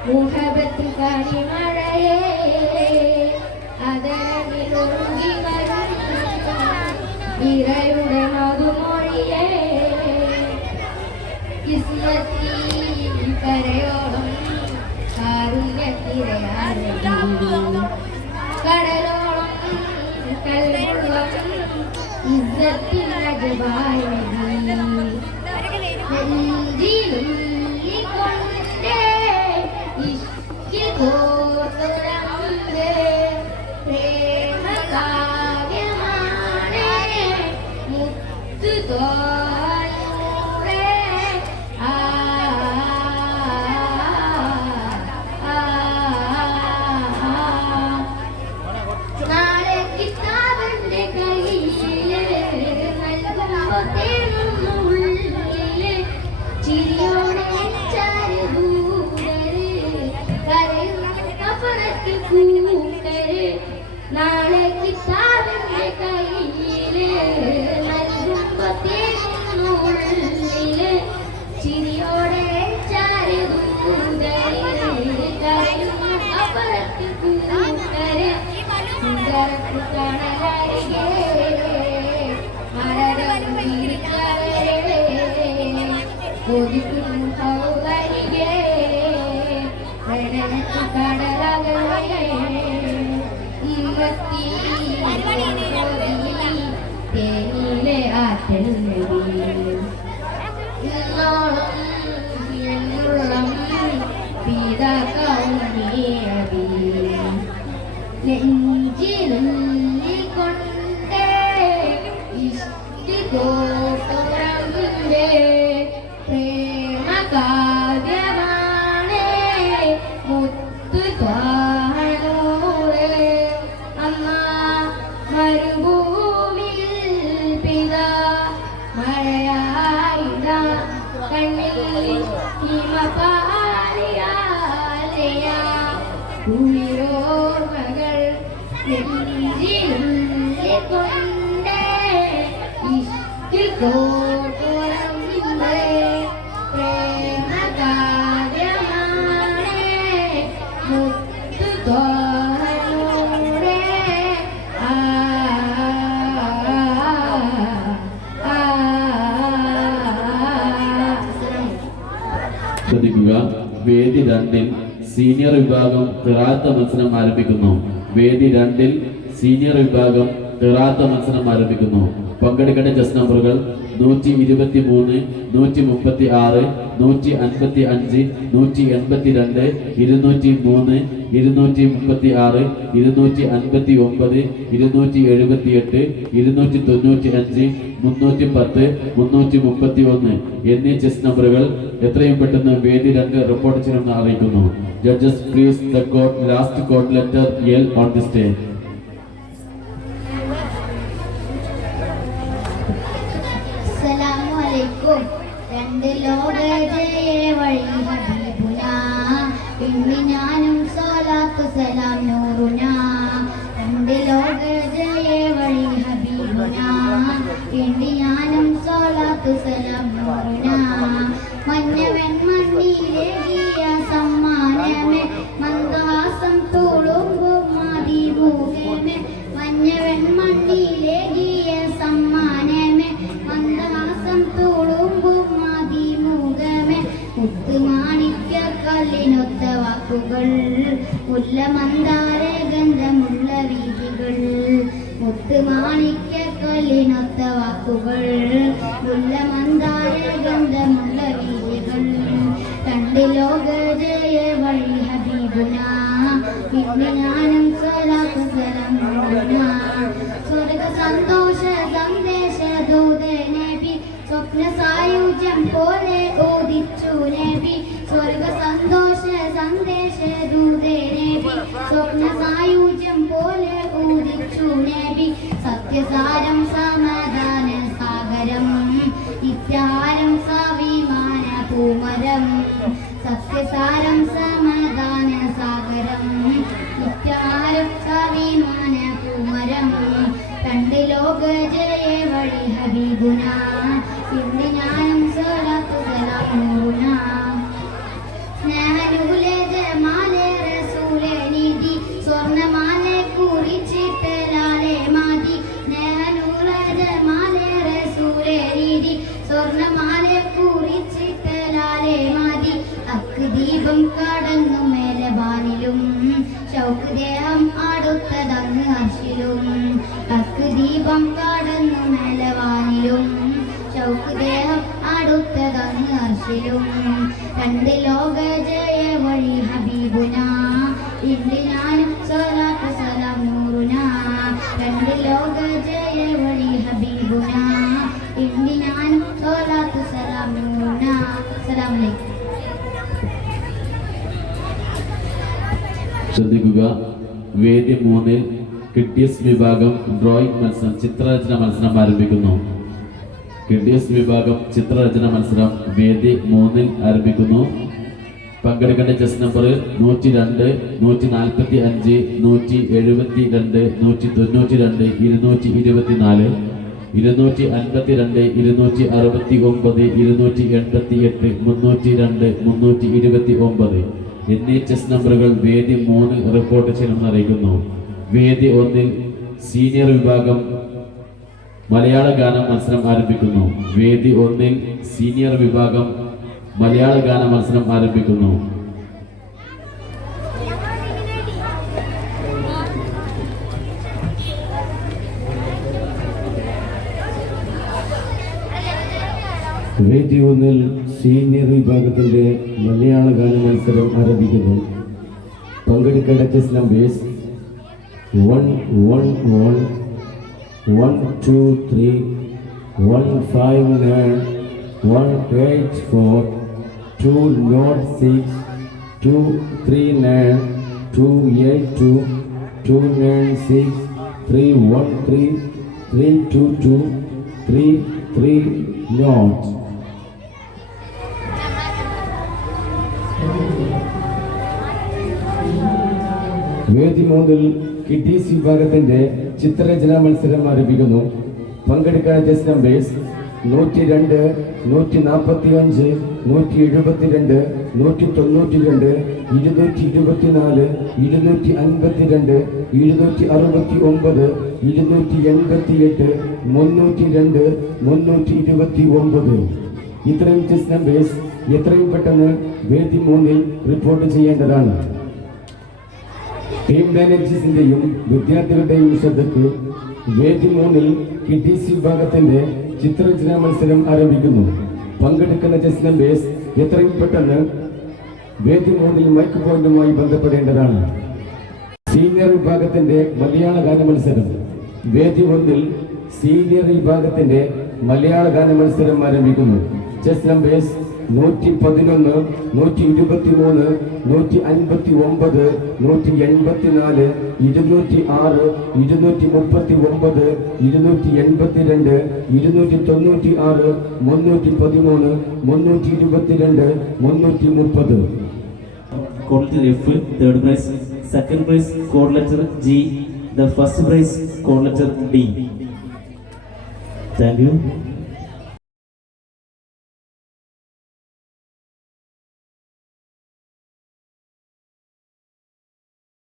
മുഹബത്ത് കണിമഴയേ അതരമിലൊഴുകി വരുന്ന ഇരയുടെ മധുമൊഴിയേ കിസ്മത്തി കരയോളം കാരുണ്യത്തിരയാടി കടലോളം കൽവെള്ളം ഇസ്സത്തിൻ അജബായ നബി നെഞ്ചിനുള്ളിൽ കൊണ്ടേ ഇഷ്കിൽ കോർത്തുരമ്പേ പ്രേമകാവ്യമാണേ മുത്ത് തോനൂരേ ആ നാളെ കിതാബിന്റെ കയ്യില് നൽകുമ്പോ തേടുന്നു ഉള്ളില് ചിരിയോടെ ചാരി ദൂരര് കരയുന്ന കഫറത്ത് കൂട്ടര് നാളെ കിതാബിന്റെ കയ്യില് നൽകുമ്പോ തേടുന്നു ഉള്ളില് ചിരിയോടെ ചാരി ദൂരര് കരയുന്ന കഫറത്ത് കൂട്ടര് സുന്ദരത്ത് കാണലരികെ മലരം തിരിച്ചവരെ കൊതിക്കുന്നു കൗവരികെ പ്രണയത്ത് കടലകളെ ഇമ്പത്തി തേനിലെ ആറ്റൽ നബി ഇന്നോളം എന്നുള്ളം പിതാക്കൗന്നേ അബി നെഞ്ചിനുള്ളിൽ കൊണ്ടേ ഇഷ്ടി കോട്ടുരമ്പേ പ്രേമകാവ്യമാണേ മുത്ത് താനൂരേ അമ്മ മരുഭൂമിയിൽ പിതാ മഴയായിട കണ്ണിൽ ഹിമപാലിയാലയാ ഉയരോർമകൾ നെഞ്ചിനുള്ളിൽ കൊണ്ടേ ഇഷ്കിൽ കോട്ടുരമ്പേ പ്രേമ ശ്രദ്ധിക്കുക, വേദി 2-ൽ സീനിയർ വിഭാഗം ഖിറാഅത്ത് മത്സരം ആരംഭിക്കുന്നു. വേദി 2-ൽ സീനിയർ വിഭാഗം ഖിറാഅത്ത് മത്സരം ആരംഭിക്കുന്നു. പങ്കെടുക്കേണ്ട ചെസ് നമ്പറുകൾ 123, 136, 155, 182, 203, 236, 259, 278, 295, 310, 331 എന്നീ ചെസ് നമ്പറുകൾ എത്രയും പെട്ടെന്ന് വേദി 2 റിപ്പോർട്ട് ചെയ്യണമെന്ന് അറിയിക്കുന്നു. Judges please the code last code letter L on the stage. അസ്സലാമു രണ്ട് ലോകജയ വഴി ഹബീബുന ഇന്ന് ഞാനും സ്വലാത്തു സലാം നൂറുന. രണ്ട് ലോകജയ വഴി ഹബീബുന ഇന്ന് ഞാനും സ്വലാത്തു സലാം നൂറുന. മഞ്ഞവൻ മണ്ണിലേകിയ സമ്മാനമേ മന്ദഹാസം തുളുമ്പും മതിമുഖമേ. മഞ്ഞവൻ മണ്ണിലേകിയ സമ്മാനമേ മന്ദഹാസം തുളുമ്പും മതിമുഖമേ. മുത്തുമാണിക്യ കല്ലിനൊത്ത വാക്കുകൾ മുല്ലമന്ദാര ഗന്ധമുള്ള വീതികൾ. മുത്തുമാണിക്യ കല്ലിനൊത്ത വാക്കുകൾ മുല്ലമന്ദാര ഗന്ധമുള്ള വീതികൾ. രണ്ട് ലോകജയ വഴി ഹബീബുന ഇന്ന് ഞാനും സ്വലാത്തു സലാം നൂറുന. സ്വർഗ സന്തോഷ സന്ദേശ ദൂത നബി സ്വപ്ന സായുജ്യം പോലെ ഓദിച്ചു നബി. സ്വർഗ സന്തോഷ സന്ദേശ ദൂത നബി സ്വപ്ന സായുജ്യം പോലെ ഓദിച്ചു നബി. സത്യസാരം സമാധാന സാഗരം നിത്യാരം സവിമാന പൂമരം. സത്യസാരം സമാധാന സാഗരം നിത്യാരം സവിമാന പൂമരം. രണ്ട് ലോകജയ വഴി ഹബീബുന ഇന്ന് ഞാനും സ്വലാത്തു സലാം നൂറുന. സ്നേഹനൂലെ ജമാലെ റസൂലെ നിധി സ്വർണ്ണമാലെ കുറിച്ചിട്ടലാലെ മതി. സ്നേഹനൂലെ ജമാലെ റസൂലെ നിധി സ്വർണ്ണമാലെ കുറിച്ചിട്ടലാലെ മതി. അക്ക് ദീപം കടന്നു മേലബാനിലും ശൗക്ക് ദേഹം അടുത്തതങ്ങ് അർശിലും. അക്ക് ദീപം കടന്നു മേലവാനിലും ശൗക്ക് ദേഹം അടുത്തതങ്ങ് അർശിലും. രണ്ട് ലോകജയ വഴി ഹബീബുന ഇന്ന് ഞാനും സ്വലാത്തു സലാം നൂറുന. രണ്ട് ലോകജയ വഴി ഹബീബുന ഇന്ന് ഞാനും സ്വലാത്തു സലാം നൂറുന. അസ്സലാമു അലൈക്കും. ശ്രദ്ധിക്കുക, വേദി 3-ൽ കിഡ്സ് വിഭാഗം ഡ്രോയിങ് മത്സരം ചിത്രരചന മത്സരം ആരംഭിക്കുന്നു. കിഡ്സ് വിഭാഗം ചിത്രരചന മത്സരം വേദി 3-ൽ ആരംഭിക്കുന്നു. പങ്കെടുക്കേണ്ട ചെസ് നമ്പർ 102, 145, 172, 192, 224, 252, 269, 288, 302, 329 എന്നീ ചെസ് നമ്പറുകൾ വേദി 3-ൽ റിപ്പോർട്ട് ചെയ്യണമെന്ന് അറിയിക്കുന്നു. വേദി 1-ൽ സീനിയർ വിഭാഗം മലയാള ഗാന മത്സരം ആരംഭിക്കുന്നു. വേദി 1-ൽ സീനിയർ വിഭാഗം മലയാള ഗാന മത്സരം ആരംഭിക്കുന്നു. വേദി 1-ൽ സീനിയർ വിഭാഗത്തിന്റെ മലയാള ഗാന മത്സരം ആരംഭിക്കുന്നു. പങ്കെടുക്കേണ്ട ചെസ് നമ്പേഴ്സ് 111, 123, 159, 184, 206, 239, 282, 296, 313, 322, 330. വേദി 3-ൽ കിഡ്സ് വിഭാഗത്തിന്റെ ചിത്രരചനാ മത്സരം ആരംഭിക്കുന്നു. പങ്കെടുക്കാൻ ചെസ് നമ്പേഴ്സ് 102, 145, 172, 192, 224, 252, 269, 288, 302, 329. ഇത്രയും ചെസ് നമ്പേഴ്സ് എത്രയും പെട്ടെന്ന് വേദി 3-ൽ റിപ്പോർട്ട് ചെയ്യേണ്ടതാണ്. ടീം മാനേജേഴ്സിന്റെയും വിദ്യാർത്ഥികളുടെയും ശ്രദ്ധയ്ക്ക് വേദി 3-ൽ കിഡീസ് വിഭാഗത്തിന്റെ ചിത്രരചനാ മത്സരം ആരംഭിക്കുന്നു. പങ്കെടുക്കുന്ന ചെസ് നമ്പേഴ്സ് എത്രയും പെട്ടെന്ന് വേദി 3-ൽ മൈക്ക് പോയിന്റുമായി ബന്ധപ്പെടേണ്ടതാണ്. സീനിയർ വിഭാഗത്തിന്റെ മലയാള ഗാന മത്സരം. വേദി 1-ൽ സീനിയർ വിഭാഗത്തിന്റെ മലയാള ഗാന മത്സരം ആരംഭിക്കുന്നു. Chess numbers 111, 123, 159, 184, 206, 239, 282, 296, 313, 322, 330. Code letter F, third prize. Second prize, code letter G. The first prize, code letter D. Thank you.